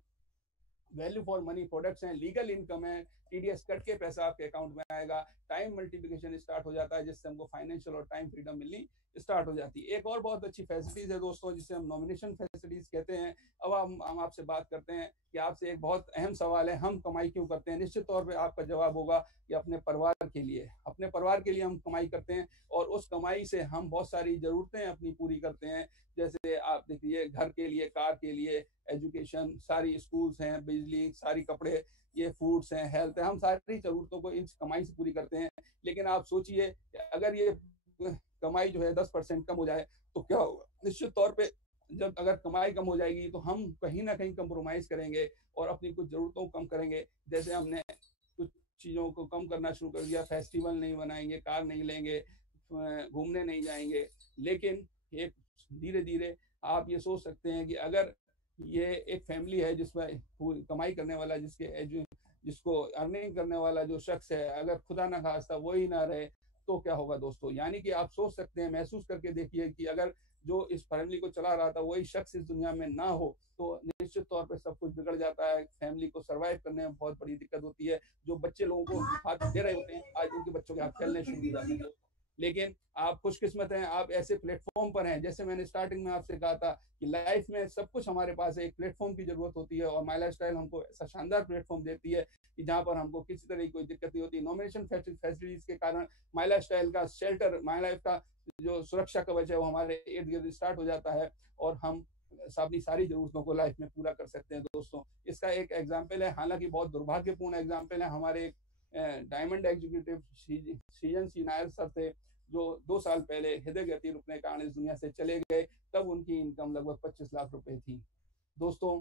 वैल्यू फॉर मनी प्रोडक्ट्स हैं, लीगल इनकम है, टीडीएस कट के पैसा आपके अकाउंट में आएगा। टाइम मल्टीप्लिकेशन स्टार्ट हो जाता है, जिससे हमको फाइनेंशियल और टाइम फ्रीडम मिलनी स्टार्ट हो जाती है। एक और बहुत अच्छी फैसिलिटीज है दोस्तों, जिसे हम नॉमिनेशन फैसिलिटीज कहते हैं। अब हम आपसे बात करते हैं कि आपसे एक बहुत अहम सवाल है, हम कमाई क्यों करते हैं। निश्चित तौर पे आपका जवाब होगा कि अपने परिवार के लिए, अपने परिवार के लिए हम कमाई करते हैं, और उस कमाई से हम बहुत सारी जरूरतें अपनी पूरी करते हैं। जैसे आप देखिए, घर के लिए, कार के लिए, एजुकेशन, सारी स्कूल्स हैं, बिजली, सारी कपड़े, ये फूड्स हैं, हेल्थ है, हम सारी जरूरतों को इस कमाई से पूरी करते हैं। लेकिन आप सोचिए अगर ये कमाई जो है 10% कम हो जाए तो क्या होगा। निश्चित तौर पे जब अगर कमाई कम हो जाएगी तो हम कहीं ना कहीं कंप्रोमाइज करेंगे और अपनी कुछ जरूरतों को कम करेंगे। जैसे हमने कुछ चीज़ों को कम करना शुरू कर दिया, फेस्टिवल नहीं बनाएंगे, कार नहीं लेंगे, घूमने नहीं जाएंगे। लेकिन एक धीरे धीरे आप ये सोच सकते हैं कि अगर ये एक फैमिली है जिसमें कमाई करने वाला, जिसको अर्निंग करने वाला जो शख्स है, अगर खुदा ना खास्ता वही ना रहे तो क्या होगा दोस्तों। यानी कि आप सोच सकते हैं, महसूस करके देखिए कि अगर जो इस फैमिली को चला रहा था वही शख्स इस दुनिया में ना हो तो निश्चित तौर पे सब कुछ बिगड़ जाता है। फैमिली को सरवाइव करने में बहुत बड़ी दिक्कत होती है। जो बच्चे लोगों को हाथ दे रहे होते हैं, आज उनके बच्चों के हाथ खेलने शुरू हो जाते हैं। लेकिन आप खुशकिस्मत हैं, आप ऐसे प्लेटफॉर्म पर हैं। जैसे मैंने स्टार्टिंग में आपसे कहा था कि लाइफ में सब कुछ हमारे पास है, एक प्लेटफॉर्म की जरूरत होती है, और माई लाइफ स्टाइल हमको ऐसा शानदार प्लेटफॉर्म देती है कि जहां पर हमको किसी तरह की कोई दिक्कत नहीं होती। नॉमिनेशन फैसिलिटीज के कारण माई लाइफ स्टाइल का शेल्टर, माई लाइफ का जो सुरक्षा कवच है वो हमारे इर्द गिर्द स्टार्ट हो जाता है, और हम अपनी सारी जरूरतों को लाइफ में पूरा कर सकते हैं दोस्तों। इसका एक एग्जाम्पल है, हालांकि बहुत दुर्भाग्यपूर्ण एग्जाम्पल है। हमारे डायमंड एग्जीक्यूटिव सीजन सी नायर सर थे, जो 2 साल पहले हृदय गति रुकने के कारण इस दुनिया से चले गए। तब उनकी इनकम लगभग 25 लाख रुपए थी दोस्तों।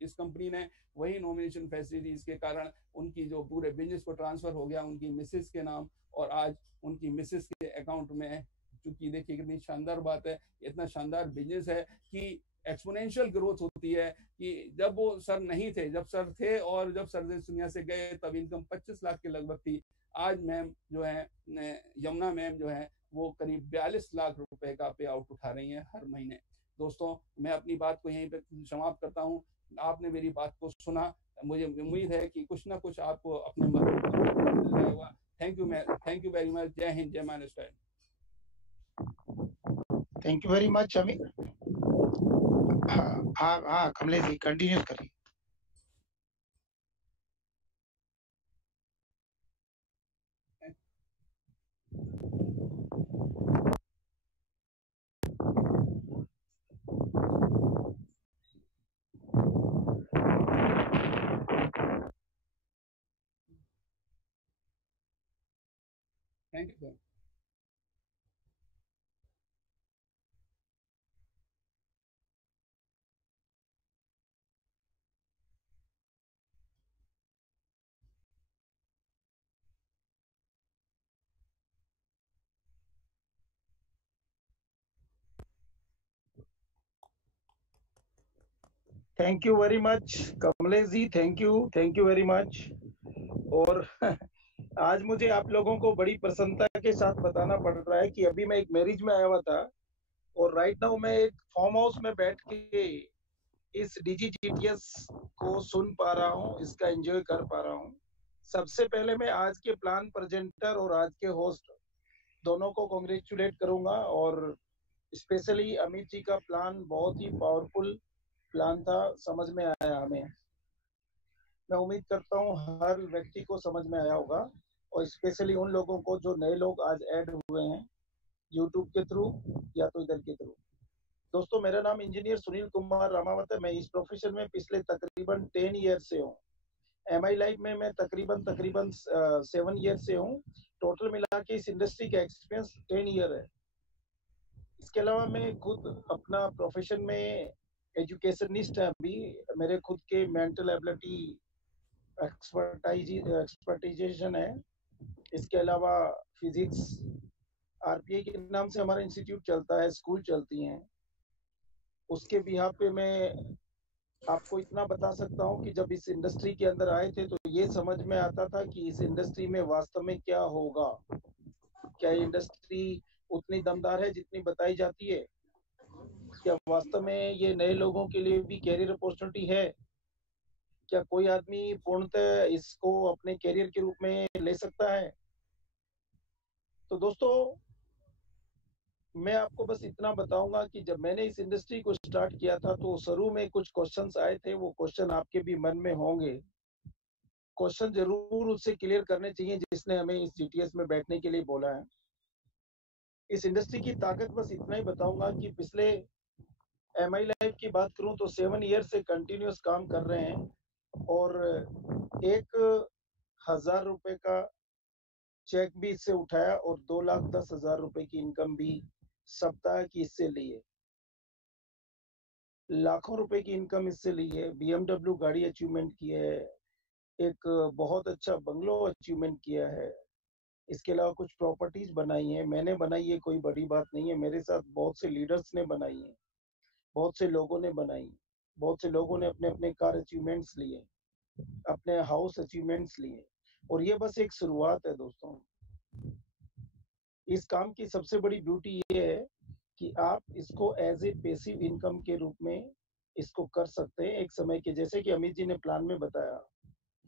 इस कंपनी ने वही नॉमिनेशन फैसिलिटीज के कारण उनकी जो पूरे बिजनेस को ट्रांसफर हो गया उनकी मिसेस के नाम, और आज उनकी मिसेस के अकाउंट में, चूंकि देखिए कितनी शानदार बात है, इतना शानदार बिजनेस है कि एक्सपोनेंशियल ग्रोथ होती है। कि जब वो सर नहीं थे, जब सर थे और जब सर इस दुनिया से गए तब इनकम 25 लाख के लगभग थी। आज मैम जो है, यमुना मैम जो है, वो करीब 42 लाख रुपए का पे आउट उठा रही हैं हर महीने। दोस्तों मैं अपनी बात को यहीं पे समाप्त करता हूँ। आपने मेरी बात को सुना, मुझे उम्मीद है कि कुछ ना कुछ आपको अपने मन में मिल गया होगा। Thank you very much. जय हिंद, जय Maharashtra. Thank you very much Amit. हाँ कमलेश जी कंटिन्यू करिए। Thank you sir. Thank you very much Kamlesh ji, thank you very much. और आज मुझे आप लोगों को बड़ी प्रसन्नता के साथ बताना पड़ रहा है कि अभी मैं एक मैरिज में आया हुआ था और राइट नाउ मैं एक फार्म हाउस में बैठ के इस DigiGTS को सुन पा रहा हूँ, इसका एंजॉय कर पा रहा हूँ। सबसे पहले मैं आज के प्लान प्रेजेंटर और आज के होस्ट दोनों को कॉन्ग्रेचुलेट करूंगा और स्पेशली अमित जी का प्लान बहुत ही पावरफुल प्लान था, समझ में आया हमें। मैं उम्मीद करता हूँ हर व्यक्ति को समझ में आया होगा और स्पेशली उन लोगों को जो नए लोग आज ऐड हुए हैं यूट्यूब के थ्रू या तो इधर के थ्रू। दोस्तों मेरा नाम इंजीनियर सुनील कुमार रामावत है। मैं इस प्रोफेशन में पिछले तकरीबन 10 ईयर से हूँ। MI लाइफ में मैं तकरीबन 7 ईयर से हूँ। टोटल मिला के इस इंडस्ट्री का एक्सपीरियंस 10 ईयर है। इसके अलावा मैं खुद अपना प्रोफेशन में एजुकेशनिस्ट है। अभी मेरे खुद के मेंटल एबिलिटी एक्सपर्टाइजेशन है। इसके अलावा फिजिक्स RPI के नाम से हमारा इंस्टीट्यूट चलता है, स्कूल चलती हैं। उसके बिहाफ पे मैं आपको इतना बता सकता हूँ कि जब इस इंडस्ट्री के अंदर आए थे तो ये समझ में आता था कि इस इंडस्ट्री में वास्तव में क्या होगा। क्या इंडस्ट्री उतनी दमदार है जितनी बताई जाती है? क्या वास्तव में ये नए लोगों के लिए भी कैरियर अपॉर्चुनिटी है? क्या कोई आदमी पूर्णतः इसको अपने कैरियर के रूप में ले सकता है? तो दोस्तों मैं आपको बस इतना बताऊंगा कि जब मैंने इस इंडस्ट्री को स्टार्ट किया था तो शुरू में कुछ क्वेश्चंस आए थे। वो क्वेश्चन आपके भी मन में होंगे। क्वेश्चन जरूर उससे क्लियर करने चाहिए जिसने हमें इस GTS में बैठने के लिए बोला है। इस इंडस्ट्री की ताकत बस इतना ही बताऊंगा कि पिछले MI लाइफ की बात करूं तो 7 ईयर से कंटिन्यूस काम कर रहे हैं और 1,000 रुपए का चेक भी इससे उठाया और 2,10,000 रुपए की इनकम भी सप्ताह की इससे ली है। लाखों रुपए की इनकम इससे ली है। BMW गाड़ी अचीवमेंट की है। एक बहुत अच्छा बंगलो अचीवमेंट किया है। इसके अलावा कुछ प्रॉपर्टीज बनाई हैं। मैंने बनाई है, कोई बड़ी बात नहीं है। मेरे साथ बहुत से लीडर्स ने बनाई है, बहुत से लोगों ने बनाई, बहुत से लोगों ने अपने अपने कार अचीवमेंट्स लिए, अपने हाउस अचीवमेंट्स लिए। और ये बस एक शुरुआत है दोस्तों। इस काम की सबसे बड़ी ब्यूटी ये है कि आप इसको एज ए पैसिव इनकम के रूप में इसको कर सकते हैं एक समय के। जैसे कि अमित जी ने प्लान में बताया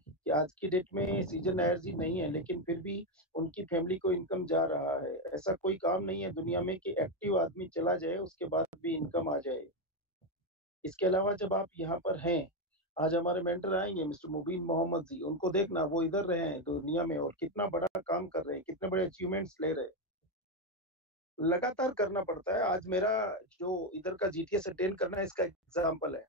कि आज की डेट में सीजन एनर्जी नहीं है लेकिन फिर भी उनकी फैमिली को इनकम जा रहा है। ऐसा कोई काम नहीं है दुनिया में कि एक्टिव आदमी चला जाए उसके बाद भी इनकम आ जाए। इसके अलावा जब आप यहाँ पर हैं, आज हमारे मेंटर आएंगे मिस्टर मुबीन मोहम्मद जी, उनको देखना वो इधर रहे हैं दुनिया में और कितना बड़ा काम कर रहे हैं, कितने बड़े अचीवमेंट्स ले रहे हैं। लगातार करना पड़ता है। आज मेरा जो इधर का GTS अटेंड करना है इसका एग्जाम्पल है।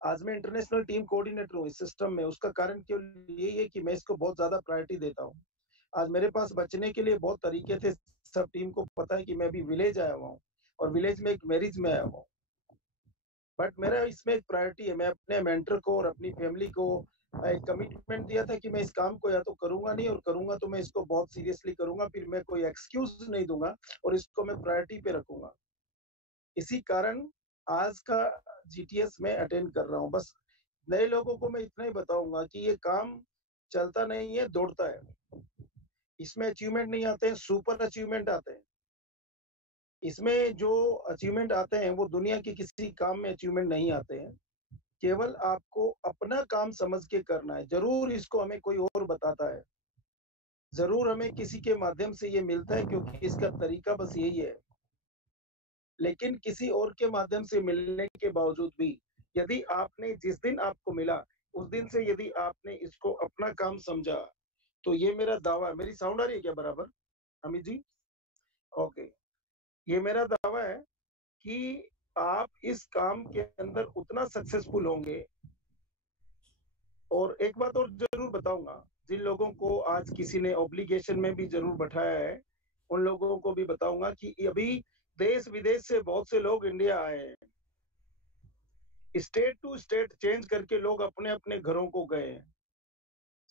आज मैं इंटरनेशनल टीम कोऑर्डिनेटर हूँ इस सिस्टम में। उसका कारण केवल यही है कि मैं इसको बहुत ज्यादा प्रायोरिटी देता हूँ। आज मेरे पास बचने के लिए बहुत तरीके थे। सब टीम को पता है कि मैं अभी विलेज आया हुआ हूँ और विलेज में एक मैरिज में आया हुआ हूँ। बट मेरा इसमें एक प्रायोरिटी है। मैं अपने मेंटर को और अपनी फैमिली को एक कमिटमेंट दिया था कि मैं इस काम को या तो करूंगा नहीं, और करूंगा तो मैं इसको बहुत सीरियसली करूंगा। फिर मैं कोई एक्सक्यूज नहीं दूंगा और इसको मैं प्रायोरिटी पे रखूंगा। इसी कारण आज का GTS में अटेंड कर रहा हूँ। बस नए लोगों को मैं इतना ही बताऊंगा कि ये काम चलता नहीं है, दौड़ता है। इसमें अचीवमेंट नहीं आते हैं, सुपर अचीवमेंट आते हैं। इसमें जो अचीवमेंट आते हैं वो दुनिया के किसी काम में अचीवमेंट नहीं आते हैं। केवल आपको अपना काम समझ के करना है। जरूर इसको हमें कोई और बताता है, जरूर हमें किसी के माध्यम से ये मिलता है क्योंकि इसका तरीका बस यही है। लेकिन किसी और के माध्यम से मिलने के बावजूद भी यदि आपने जिस दिन आपको मिला, उस दिन से यदि आपने इसको अपना काम समझा, तो ये मेरा दावा है। मेरी साउंड आ रही है क्या बराबर, अमित जी? ओके। ये मेरा दावा है कि आप इस काम के अंदर उतना सक्सेसफुल होंगे। और एक बात और ज़रूर बताऊँगा, जिन लोगों को आज किसी ने ऑब्लिगेशन में भी ज़रूर बैठाया है, उन लोगों को भी बताऊँगा कि अभी देश-विदेश से बहुत से लोग इंडिया आए हैं। स्टेट टू स्टेट चेंज करके लोग अपने-अपने घरों को गए हैं।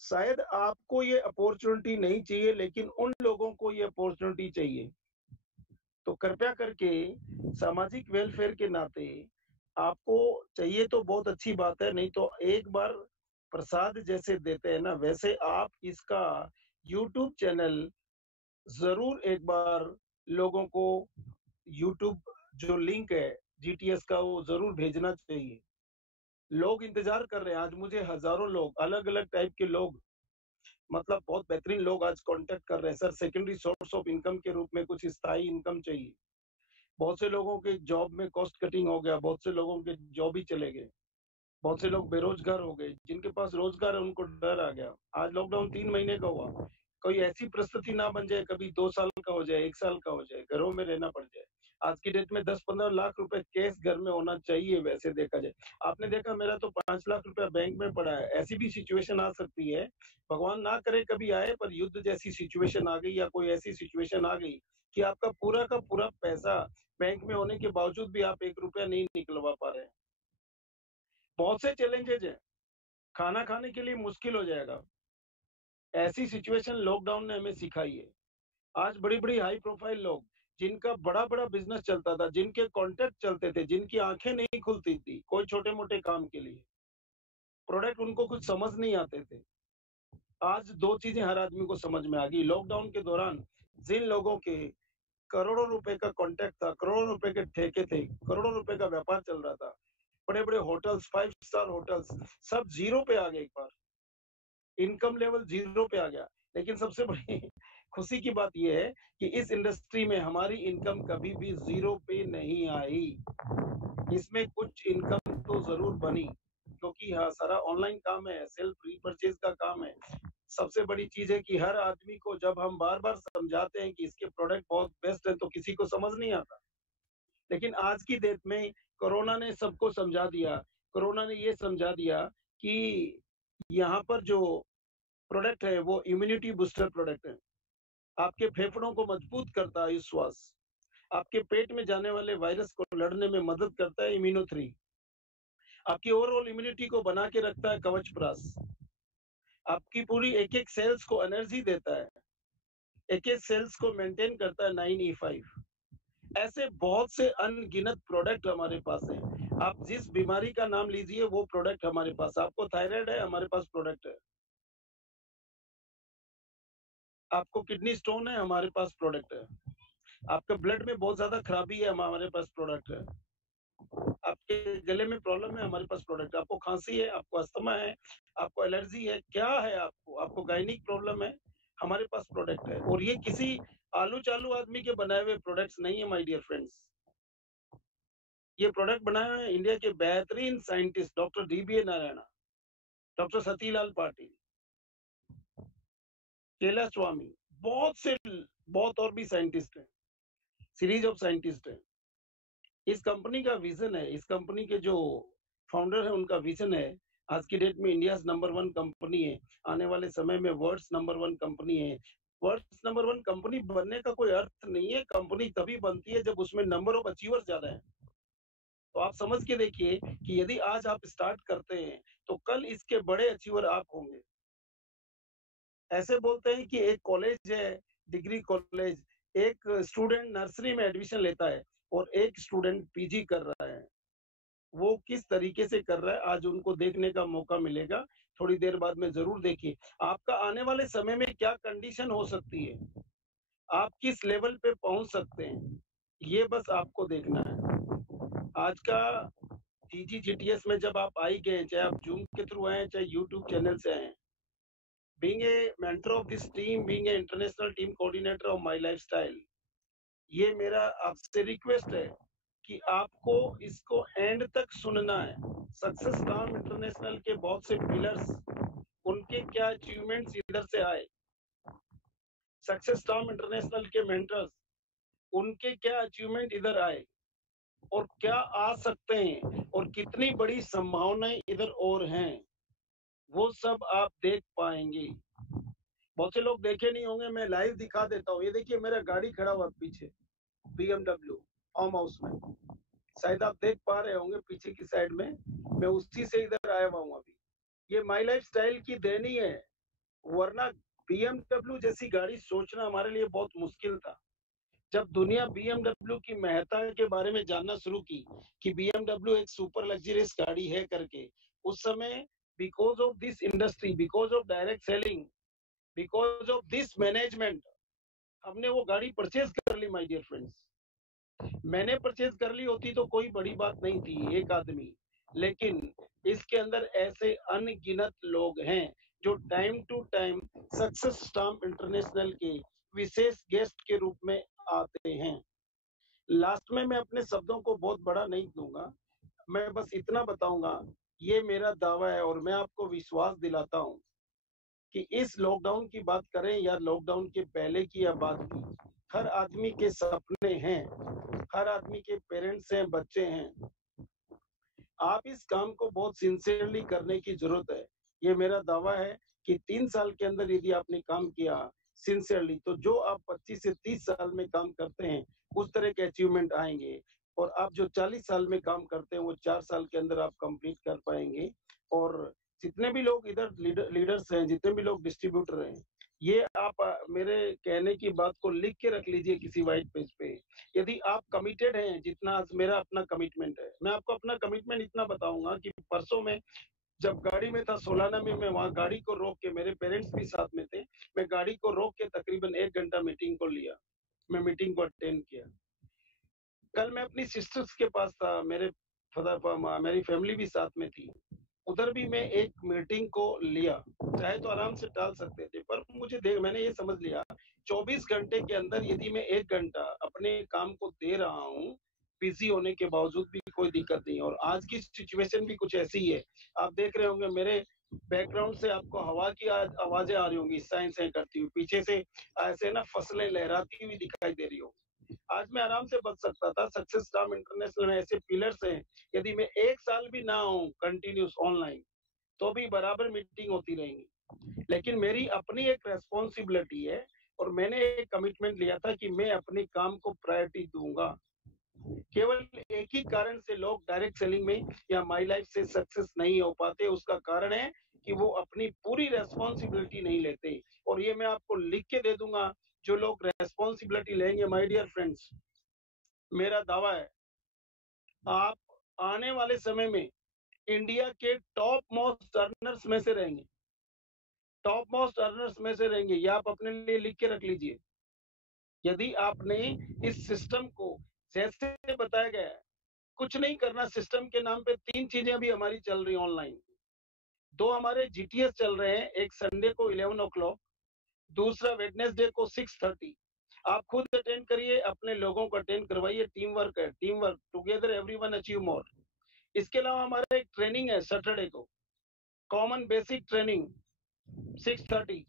शायद आपको ये अपॉर्च्युनिटी नहीं चाहिए, लेकिन उन लोगों को ये अपॉर्च्युनिटी चाहिए। तो कृपया करके सामाजिक वेलफेयर के नाते आपको चाहिए तो बहुत अच्छी बात है, नहीं तो एक बार प्रसाद जैसे देते हैं ना, वैसे आप इसका यूट्यूब चैनल ज़रूर एक बार लोगों को यूट्यूब जो लिंक है जीटीएस का वो ज़रूर भेजना चाहिए। लोग इंतज़ार कर रहे हैं, आज मुझे हज़ारों लोग, अलग-अलग टाइप के लोग, मतलब बहुत बेहतरीन लोग आज कॉन्टैक्ट कर रहे हैं, sir secondary source of income के रूप में कुछ स्थायी इनकम चाहिए। बहुत से लोगों के जॉब में कॉस्ट कटिंग हो गया, बहुत से लोगों के जॉब ही चले गए, बहुत से लोग बेरोजगार हो गए, जिनके पास रोजगार है उनको डर आ गया। आज लॉकडाउन 3 महीने का हुआ, कोई ऐसी परिस्थिति ना बन जाए कभी 2 साल का हो जाए, 1 साल का हो जाए, घरों में रहना पड़ जाए। आज की डेट में 10-15 लाख रुपए कैश घर में होना चाहिए, वैसे देखा जाए। आपने देखा मेरा तो 5 लाख रुपया बैंक में पड़ा है। ऐसी भी सिचुएशन आ सकती है, भगवान ना करे कभी आए, पर युद्ध जैसी सिचुएशन आ गई या कोई ऐसी सिचुएशन आ गई कि आपका पूरा का पूरा पैसा बैंक में होने के बावजूद भी आप 1 रुपया नहीं निकलवा पा रहे हैं। बहुत से चैलेंजेज हैं, खाना खाने के लिए मुश्किल हो जाएगा। ऐसी सिचुएशन लॉकडाउन ने हमें सिखाई है। आज बड़ी-बड़ी हाई प्रोफाइल लोग, जिनका बड़ा-बड़ा बिज़नेस चलता था, जिनके कॉन्टैक्ट चलते थे, जिनकी आँखें नहीं खुलती थी, कोई छोटे-मोटे काम के लिए, प्रोडक्ट उनको कुछ समझ नहीं आते थे। आज 2 चीज़ें हर आदमी को समझ में आ गई। लॉकडाउन के दौरान जिन लोगों के करोड़ों रुपए का कॉन्टैक्ट था, करोड़ों रुपए के ठेके थे, करोड़ों रुपए का व्यापार चल रहा था, बड़े-बड़े होटल्स, 5 स्टार होटल्स, सब ज़ीरो पे आ गए एक बार। इनकम लेवल ज़ीरो पे आ गया। लेकिन सबसे बड़ी खुशी की बात ये है कि इस इंडस्ट्री में हमारी इनकम कभी भी ज़ीरो पे नहीं आई। इसमें कुछ इनकम तो ज़रूर बनी, क्योंकि हाँ, सारा ऑनलाइन काम है, सेल्फ रीपरचेज़ का काम है। सबसे बड़ी चीज़ है कि हर आदमी को जब हम बार-बार समझाते हैं कि इसके प्रोडक्ट बहुत बेस्ट है, तो किसी को समझ नहीं आता। लेकिन आज की डेट में कोरोना ने सबको समझा दिया। कोरोना ने ये समझा दिया कि यहाँ पर जो प्रोडक्ट है वो इम्यूनिटी बूस्टर प्रोडक्ट है। आपके फेफड़ों को मजबूत करता है श्वास, आपके पेट में जाने वाले वायरस को लड़ने में मदद करता है इम्यूनो 3, आपकी ओवरऑल इम्यूनिटी को बना के रखता है कवच प्रास, आपकी पूरी एक-एक सेल्स को एनर्जी देता है, एक-एक सेल्स को मेंटेन करता है 9E5। ऐसे बहुत से अनगिनत प्रोडक्ट हमारे पास हैं। आप जिस बीमारी का नाम लीजिए वो प्रोडक्ट हमारे पास। आपको थायराइड है, हमारे पास प्रोडक्ट है। आपको किडनी स्टोन है, हमारे पास प्रोडक्ट है। आपके ब्लड में बहुत ज़्यादा खराबी है, हमारे पास प्रोडक्ट है। आपके गले में प्रॉब्लम है, हमारे पास प्रोडक्ट है। आपको खाँसी है, आपको अस्थमा है, आपको एलर्जी है, क्या है आपको? आपको गायनिक प्रॉब्लम है, हमारे पास प्रोडक्ट है। और ये किसी आलू-चालू आदमी के बनाए हुए प्रोडक्ट्स नहीं है माय डियर फ्रेंड्स। ये प्रोडक्ट बनाए हुए हैं इंडिया के बेहतरीन scientist doctor DBA Narayana, doctor Satilal Patil, Kailash Swami, बहुत और भी साइंटिस्ट हैं, सीरीज ऑफ साइंटिस्ट हैं। इस कंपनी का विजन है, इस कंपनी के जो फाउंडर है उनका विजन है, आज की डेट में इंडियाज नंबर 1 कंपनी है, आने वाले समय में वर्ल्ड्स नंबर 1 कंपनी है। वर्ल्ड्स नंबर 1 कंपनी बनने का कोई अर्थ नहीं है, कंपनी तभी बनती है जब उसमें नंबर ऑफ अचीवर्स ज्यादा है। तो आप समझ के देखिए कि यदि आज आप स्टार्ट करते हैं तो कल इसके बड़े अचीवर आप होंगे। ऐसे बोलते हैं कि एक कॉलेज है, डिग्री कॉलेज, एक स्टूडेंट नर्सरी में एडमिशन लेता है और एक स्टूडेंट पीजी कर रहा है। वो किस तरीके से कर रहा है आज उनको देखने का मौका मिलेगा। थोड़ी देर बाद में ज़रूर देखिए। आपका आने वाले समय में क्या कंडीशन हो सकती है, आप किस लेवल पे पहुँच सकते हैं, ये बस आपको देखना है। आज का जीटीएस में जब आप आ ही गए, चाहे आप जूम के थ्रू आए, चाहे यूट्यूब चैनल से आए, being a mentor of this team, being an international team coordinator of My Lifestyle, ये मेरा आपसे रिक्वेस्ट है कि आपको इसको एंड तक सुनना है। सक्सेस स्टॉर्म इंटरनेशनल के बहुत से पिलर्स, उनके क्या अचीवमेंट्स इधर से आए, सक्सेस स्टॉर्म इंटरनेशनल के मेंटर्स, उनके क्या अचीवमेंट इधर आए और क्या आ सकते हैं और कितनी बड़ी संभावनाएं इधर और हैं, वो सब आप देख पाएंगे। बहुत से लोग देखे नहीं होंगे, मैं लाइव दिखा देता हूँ। ये देखिए मेरा गाड़ी खड़ा हुआ पीछे, BMW फार्म हाउस में, शायद आप देख पा रहे होंगे पीछे की साइड में, मैं उसी से इधर आया हुआ हूँ अभी। ये माई लाइफ स्टाइल की देनी है, वरना BMW जैसी गाड़ी सोचना हमारे लिए बहुत मुश्किल था। जब दुनिया BMW की महत्ता के बारे में जानना शुरू की कि BMW एक सुपर लग्जरियस गाड़ी है करके, उस समय because of this industry, because of direct selling, because of this management, हमने वो गाड़ी परचेज कर ली। माय डियर फ्रेंड्स, मैंने परचेज कर ली होती तो कोई बड़ी बात नहीं थी, एक आदमी, लेकिन इसके अंदर ऐसे अनगिनत लोग हैं जो time to time success storm international के विशेष गेस्ट के रूप में आते हैं। लास्ट में मैं अपने शब्दों को बहुत बड़ा नहीं दूंगा, मैं बस इतना बताऊंगा, ये मेरा दावा है और मैं आपको विश्वास दिलाता हूं कि इस लॉकडाउन की बात करें या लॉकडाउन के पहले की या बाद की, हर आदमी के सपने हैं, हर आदमी के पेरेंट्स हैं, बच्चे हैं। आप इस काम को बहुत सिंसियरली करने की जरूरत है। ये मेरा दावा है कि 3 साल के अंदर यदि आपने काम किया सिंसियरली, तो जो आप 25 से 30 साल में काम करते हैं उस तरह के अचीवमेंट आएंगे, और आप जो 40 साल में काम करते हैं वो 4 साल के अंदर आप कंप्लीट कर पाएंगे। और जितने भी लोग इधर लीडर्स हैं, जितने भी लोग डिस्ट्रीब्यूटर हैं, ये आप मेरे कहने की बात को लिख के रख लीजिए किसी व्हाइट पेज पे। यदि आप कमिटेड हैं, जितना आज मेरा अपना कमिटमेंट है, मैं आपको अपना कमिटमेंट इतना बताऊंगा कि परसों में जब गाड़ी में था सोलाना में, मैं वहां गाड़ी को रोक के, मेरे पेरेंट्स भी साथ में थे, मैं गाड़ी को रोक के तकरीबन 1 घंटा मीटिंग को लिया, मैं मीटिंग को अटेंड किया। कल मैं अपनी सिस्टर्स के पास था, मेरी फैमिली भी साथ में थी, उधर भी मैं एक मीटिंग को लिया। चाहे तो आराम से टाल सकते थे, पर मैंने ये समझ लिया 24 घंटे के अंदर यदि मैं 1 घंटा अपने काम को दे रहा हूँ, बिजी होने के बावजूद भी कोई दिक्कत नहीं। और आज की सिचुएशन भी कुछ ऐसी ही है, आप देख रहे होंगे मेरे बैकग्राउंड से आपको हवा की आवाजें आ रही होंगी, साइंस करती हुई, पीछे से ऐसे ना फसलें लहराती हुई दिखाई दे रही होगी। आज मैं आराम से बच सकता था। सक्सेस स्टॉर्म इंटरनेशनल में ऐसे पिलर्स हैं, यदि मैं 1 साल भी ना हूं कंटिन्यूस ऑनलाइन, तो भी बराबर मीटिंग होती रहेंगी। लेकिन मेरी अपनी एक रेस्पॉन्सिबिलिटी है और मैंने एक कमिटमेंट लिया था कि मैं अपने काम को प्रायोरिटी दूंगा। केवल एक ही कारण से लोग डायरेक्ट सेलिंग में या माई लाइफ से सक्सेस नहीं हो पाते, उसका कारण है कि वो अपनी पूरी रेस्पॉन्सिबिलिटी नहीं लेते। और ये मैं आपको लिख के दे दूंगा, जो लोग रेस्पॉन्सिबिलिटी लेंगे, माय डियर फ्रेंड्स, मेरा दावा है आप आने वाले समय में इंडिया के टॉप मोस्ट अर्नर्स में से रहेंगे, टॉप मोस्ट अर्नर्स में से रहेंगे। ये आप अपने लिए लिख के रख लीजिए। यदि आपने इस सिस्टम को जैसे बताया गया है, कुछ नहीं करना, सिस्टम के नाम पे 3 चीजें अभी हमारी चल रही ऑनलाइन। 2 हमारे GTS चल रहे हैं, एक संडे को 11 o'clock, दूसरा वेडनेसडे को 6:30। आप खुद अटेंड करिए, अपने लोगों को अटेंड करवाइए। टीम वर्क है, team work, together everyone achieve more. इसके अलावा हमारा एक ट्रेनिंग है सैटरडे को, कॉमन बेसिक ट्रेनिंग 6:30।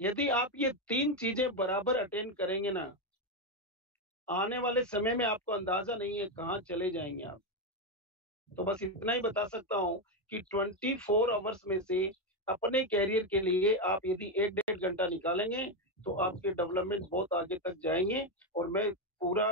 यदि आप ये 3 चीजें बराबर अटेंड करेंगे ना, आने वाले समय में आपको अंदाजा नहीं है कहाँ चले जाएंगे आप। तो बस इतना ही बता सकता हूँ कि 24 आवर्स में से अपने कैरियर के लिए आप यदि 1-1.5 घंटा निकालेंगे तो आपके डेवलपमेंट बहुत आगे तक जाएंगे। और मैं पूरा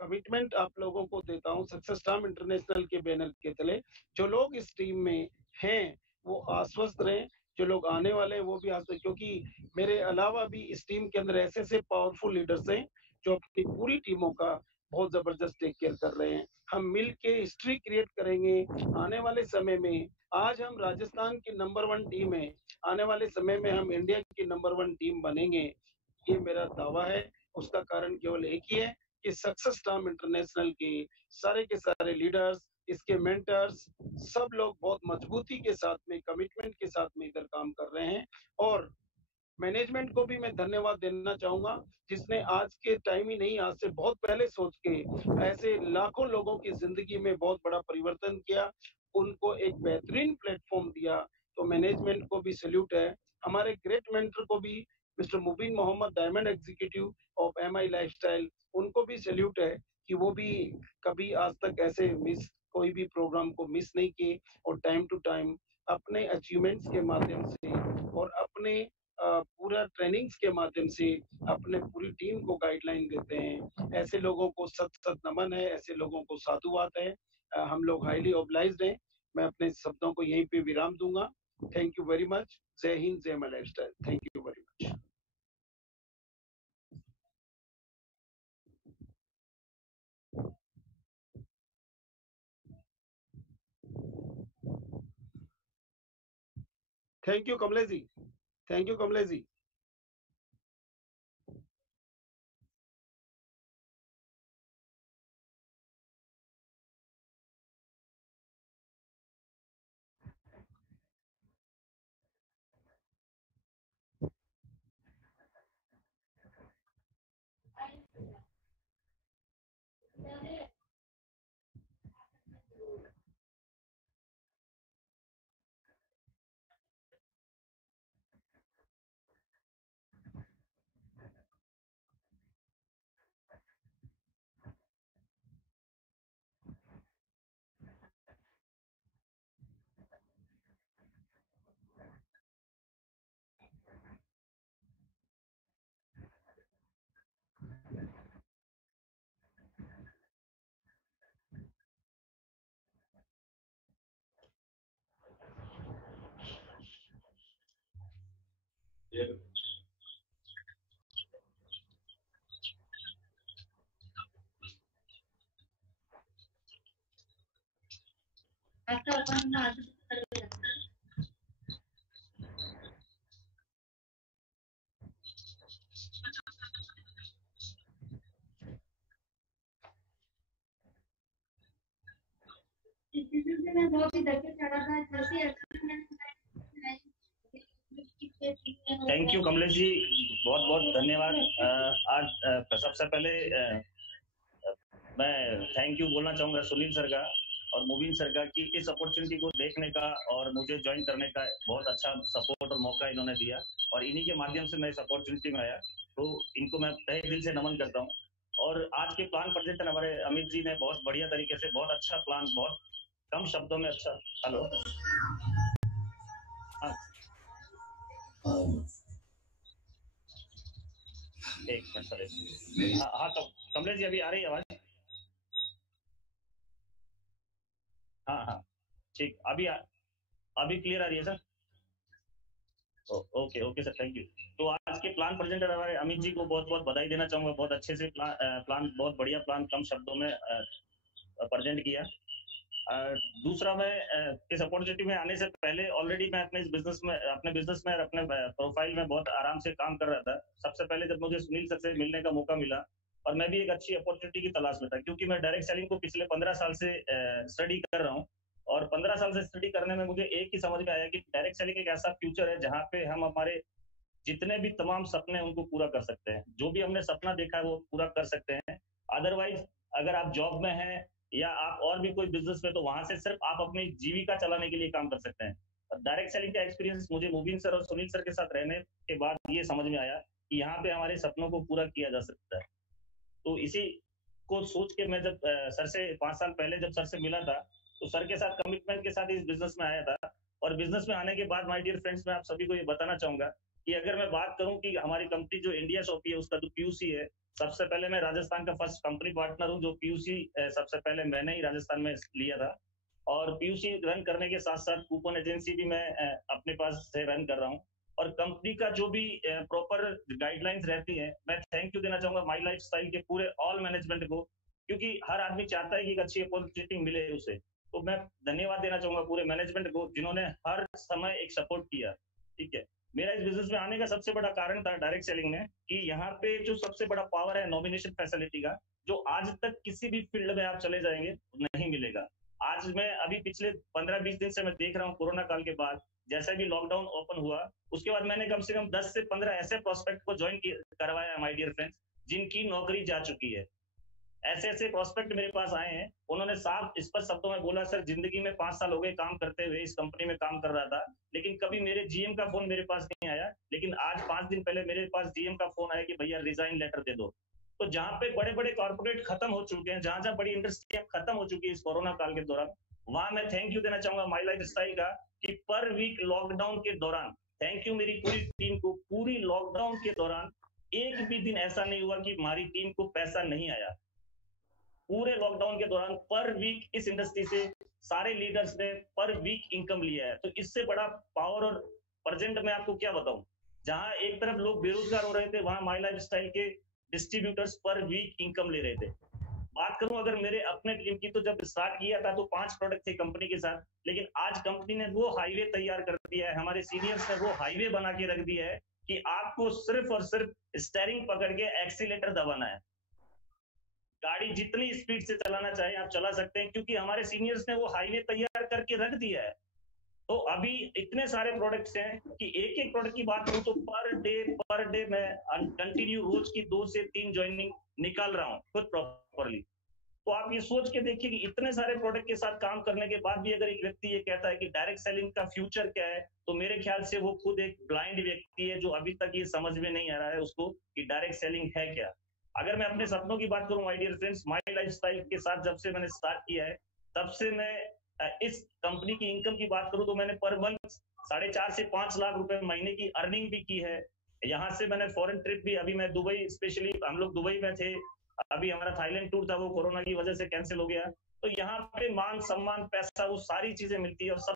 कमिटमेंट आप लोगों को देता हूँ सक्सेस स्टॉर्म इंटरनेशनल के बैनर के तले। जो लोग इस टीम में हैं वो आश्वस्त रहें, जो लोग आने वाले हैं वो भी आश्वस्त, क्योंकि मेरे अलावा भी इस टीम के अंदर ऐसे ऐसे पावरफुल लीडर्स हैं जो अपनी पूरी टीमों का बहुत जबरदस्त टेक केयर कर रहे हैं। हम मिल के हिस्ट्री क्रिएट करेंगे आने वाले समय में। आज हम राजस्थान की नंबर 1 टीम है, आने वाले समय में हम इंडिया की नंबर 1 टीम बनेंगे, ये मेरा दावा है। उसका कारण केवल एक ही है कि सक्सेस स्टॉर्म इंटरनेशनल के सारे लीडर्स, इसके मेंटर्स, सब लोग बहुत मजबूती के साथ में, कमिटमेंट के साथ में इधर काम कर रहे हैं। और मैनेजमेंट को भी मैं धन्यवाद देना चाहूंगा, जिसने आज के टाइम ही नहीं, आज से बहुत पहले सोच के ऐसे लाखों लोगों की जिंदगी में बहुत बड़ा परिवर्तन किया, उनको एक बेहतरीन प्लेटफॉर्म दिया। तो मैनेजमेंट को भी सैल्यूट है। हमारे ग्रेट मेंटर को भी, mister Mubeen Mohammad, diamond executive of MI lifestyle, उनको भी सैल्यूट है कि वो भी कभी आज तक ऐसे कोई भी प्रोग्राम को मिस नहीं किए, और टाइम टू टाइम अपने अचीवमेंट्स के माध्यम से और अपने पूरा ट्रेनिंग्स के माध्यम से अपने पूरी टीम को गाइडलाइन देते हैं। ऐसे लोगों को सत सत नमन है, ऐसे लोगों को साधुवाद है। हम लोग हाईली ऑब्लाइज्ड हैं। मैं अपने शब्दों को यहीं पे विराम दूंगा। Thank you very much. जय हिंद, जय my lifestyle. Thank you very much. Thank you Kamlesh ji. Thank you Kamlesh ji. Thank you Kamlesh ji, बहुत बहुत धन्यवाद। आज सबसे पहले मैं थैंक यू बोलना चाहूंगा सुनील सर का और मुबीन सर का कि इस अपॉर्चुनिटी को देखने का और मुझे ज्वाइन करने का बहुत अच्छा सपोर्ट और मौका इन्होंने दिया, और इन्हीं के माध्यम से मैं इस अपॉर्चुनिटी में आया। तो इनको मैं तहे दिल से नमन करता हूँ। और आज के प्लान प्रेजेंटर हमारे अमित जी ने बहुत बढ़िया तरीके से, बहुत अच्छा प्लान, बहुत कम शब्दों में अच्छा। हेलो, हाँ एक मिनट सर, हाँ कमलेश जी अभी आ रही है आवाज? हाँ हाँ ठीक, अभी क्लियर आ रही है sir? Okay okay sir, thank you. तो आज के प्लान प्रेजेंटर हमारे अमित जी को बहुत बहुत बधाई देना चाहूंगा। बहुत अच्छे से प्लान बहुत बढ़िया प्लान कम शब्दों में प्रेजेंट किया। दूसरा, मैं इस अपॉर्चुनिटी में आने से पहले ऑलरेडी मैं अपने बिजनेस में अपने प्रोफाइल में बहुत आराम से काम कर रहा था। सबसे पहले जब मुझे सुनील सर से मिलने का मौका मिला, और मैं भी एक अच्छी अपॉर्चुनिटी की तलाश में था, क्योंकि मैं डायरेक्ट सेलिंग को पिछले 15 साल से स्टडी कर रहा हूँ। और 15 साल से स्टडी करने में मुझे एक ही समझ में आया कि डायरेक्ट सेलिंग एक ऐसा फ्यूचर है जहाँ पे हम हमारे जितने भी तमाम सपने उनको पूरा कर सकते हैं। जो भी हमने सपना देखा है वो पूरा कर सकते हैं। अदरवाइज अगर आप जॉब में हैं या आप और भी कोई बिजनेस में, तो वहां से सिर्फ आप अपनी जीविका चलाने के लिए काम कर सकते हैं। डायरेक्ट सेलिंग का एक्सपीरियंस मुझे मुबीन सर और सुनील सर के साथ रहने के बाद ये समझ में आया कि यहाँ पे हमारे सपनों को पूरा किया जा सकता है। तो इसी को सोच के मैं जब सर से 5 साल पहले जब सर से मिला था, तो सर के साथ कमिटमेंट के साथ इस बिजनेस में आया था। और बिजनेस में आने के बाद माय डियर फ्रेंड्स, मैं आप सभी को ये बताना चाहूंगा कि अगर मैं बात करूं कि हमारी कंपनी जो इंडिया शॉपी है उसका जो पीयूसी है, सबसे पहले मैं राजस्थान का फर्स्ट कंपनी पार्टनर हूं जो पीयूसी सबसे पहले मैंने ही राजस्थान में लिया था। और पीयूसी रन करने के साथ साथ कूपन एजेंसी भी मैं अपने पास से रन कर रहा हूँ। और कंपनी का जो भी प्रॉपर गाइडलाइंस रहती है, मैं थैंक यू देना चाहूंगा माई लाइफ स्टाइल के पूरे ऑल मैनेजमेंट को, क्योंकि हर आदमी चाहता है कि एक अच्छी अपॉर्चुनिटी मिले उसे। तो मैं धन्यवाद देना चाहूंगा पूरे मैनेजमेंट को जिन्होंने हर समय एक सपोर्ट किया। ठीक है, मेरा इस बिजनेस में आने का सबसे बड़ा कारण था डायरेक्ट सेलिंग में कि यहाँ पे जो सबसे बड़ा पावर है नॉमिनेशन फैसिलिटी का, जो आज तक किसी भी फील्ड में आप चले जाएंगे नहीं मिलेगा। आज मैं अभी पिछले 15-20 दिन से मैं देख रहा हूँ कोरोना काल के बाद जैसे भी लॉकडाउन ओपन हुआ उसके बाद मैंने कम से कम 10 से 15 ऐसे प्रोस्पेक्ट को ज्वाइन करवाया माय डियर फ्रेंड्स, जिनकी नौकरी जा चुकी है। ऐसे ऐसे प्रोस्पेक्ट मेरे पास आए हैं, उन्होंने साफ स्पष्ट शब्दों में बोला, सर जिंदगी में 5 साल हो गए काम करते हुए, इस कंपनी में काम कर रहा था, लेकिन कभी मेरे जीएम का फोन मेरे पास नहीं आया, लेकिन आज 5 दिन पहले मेरे पास जीएम का फोन आया कि भैया रिजाइन लेटर दे दो। तो जहां पे बड़े बड़े कॉर्पोरेट खत्म हो चुके हैं, जहां जहां बड़ी इंडस्ट्रियां खत्म हो चुकी है इस कोरोना काल के दौरान, वहां मैं थैंक यू देना चाहूंगा माई लाइफ स्टाइल का कि पर वीक लॉकडाउन के दौरान, थैंक यू मेरी पूरी टीम को, पूरी लॉकडाउन के दौरान एक भी दिन ऐसा नहीं हुआ कि हमारी टीम को पैसा नहीं आया। पूरे लॉकडाउन के दौरान पर वीक इस इंडस्ट्री से सारे लीडर्स ने पर वीक इनकम लिया है। तो इससे बड़ा पावर और प्रेजेंट में आपको क्या बताऊं, जहां एक तरफ लोग बेरोजगार हो रहे थे, वहां माई लाइफ स्टाइल के डिस्ट्रीब्यूटर्स पर वीक इनकम ले रहे थे। बात करूं अगर मेरे अपने टीम की, तो जब स्टार्ट किया था तो 5 प्रोडक्ट थे कंपनी के साथ, लेकिन आज कंपनी ने वो हाईवे तैयार कर दिया है, हमारे सीनियर्स ने वो हाईवे बना के रख दिया है कि आपको सिर्फ और सिर्फ स्टीयरिंग पकड़ के एक्सीलेटर दबाना है। गाड़ी जितनी स्पीड से चलाना चाहे आप चला सकते हैं, क्योंकि हमारे सीनियर्स ने वो हाईवे तैयार करके रख दिया है। तो अभी इतने सारे प्रोडक्ट्स हैं कि एक एक प्रोडक्ट की बात करूं तो पर डे मैं कंटिन्यू रोज की 2 से 3 ज्वाइनिंग निकाल रहा हूं खुद प्रॉपरली। तो आप ये सोच के देखिए कि इतने सारे प्रोडक्ट के साथ काम करने के बाद भी अगर एक व्यक्ति ये कहता है कि डायरेक्ट सेलिंग का फ्यूचर क्या है, तो मेरे ख्याल से वो खुद एक ब्लाइंड व्यक्ति है जो अभी तक ये समझ में नहीं आ रहा है उसको कि डायरेक्ट सेलिंग है क्या। अगर मैं अपने सपनों की बात करूं my dear friends, my lifestyle के साथ जब से मैंने स्टार्ट किया है, तब से मैं इस कंपनी की इनकम की बात करूं तो मैंने पर मंथ 4.5 से 5 लाख रुपए महीने की अर्निंग भी की है। यहाँ से मैंने फॉरेन ट्रिप भी, अभी मैं दुबई, स्पेशली हम लोग दुबई में थे, अभी हमारा थाईलैंड टूर था वो कोरोना की वजह से कैंसिल हो गया। तो यहाँ पे मान सम्मान पैसा वो सारी चीजें मिलती है और सब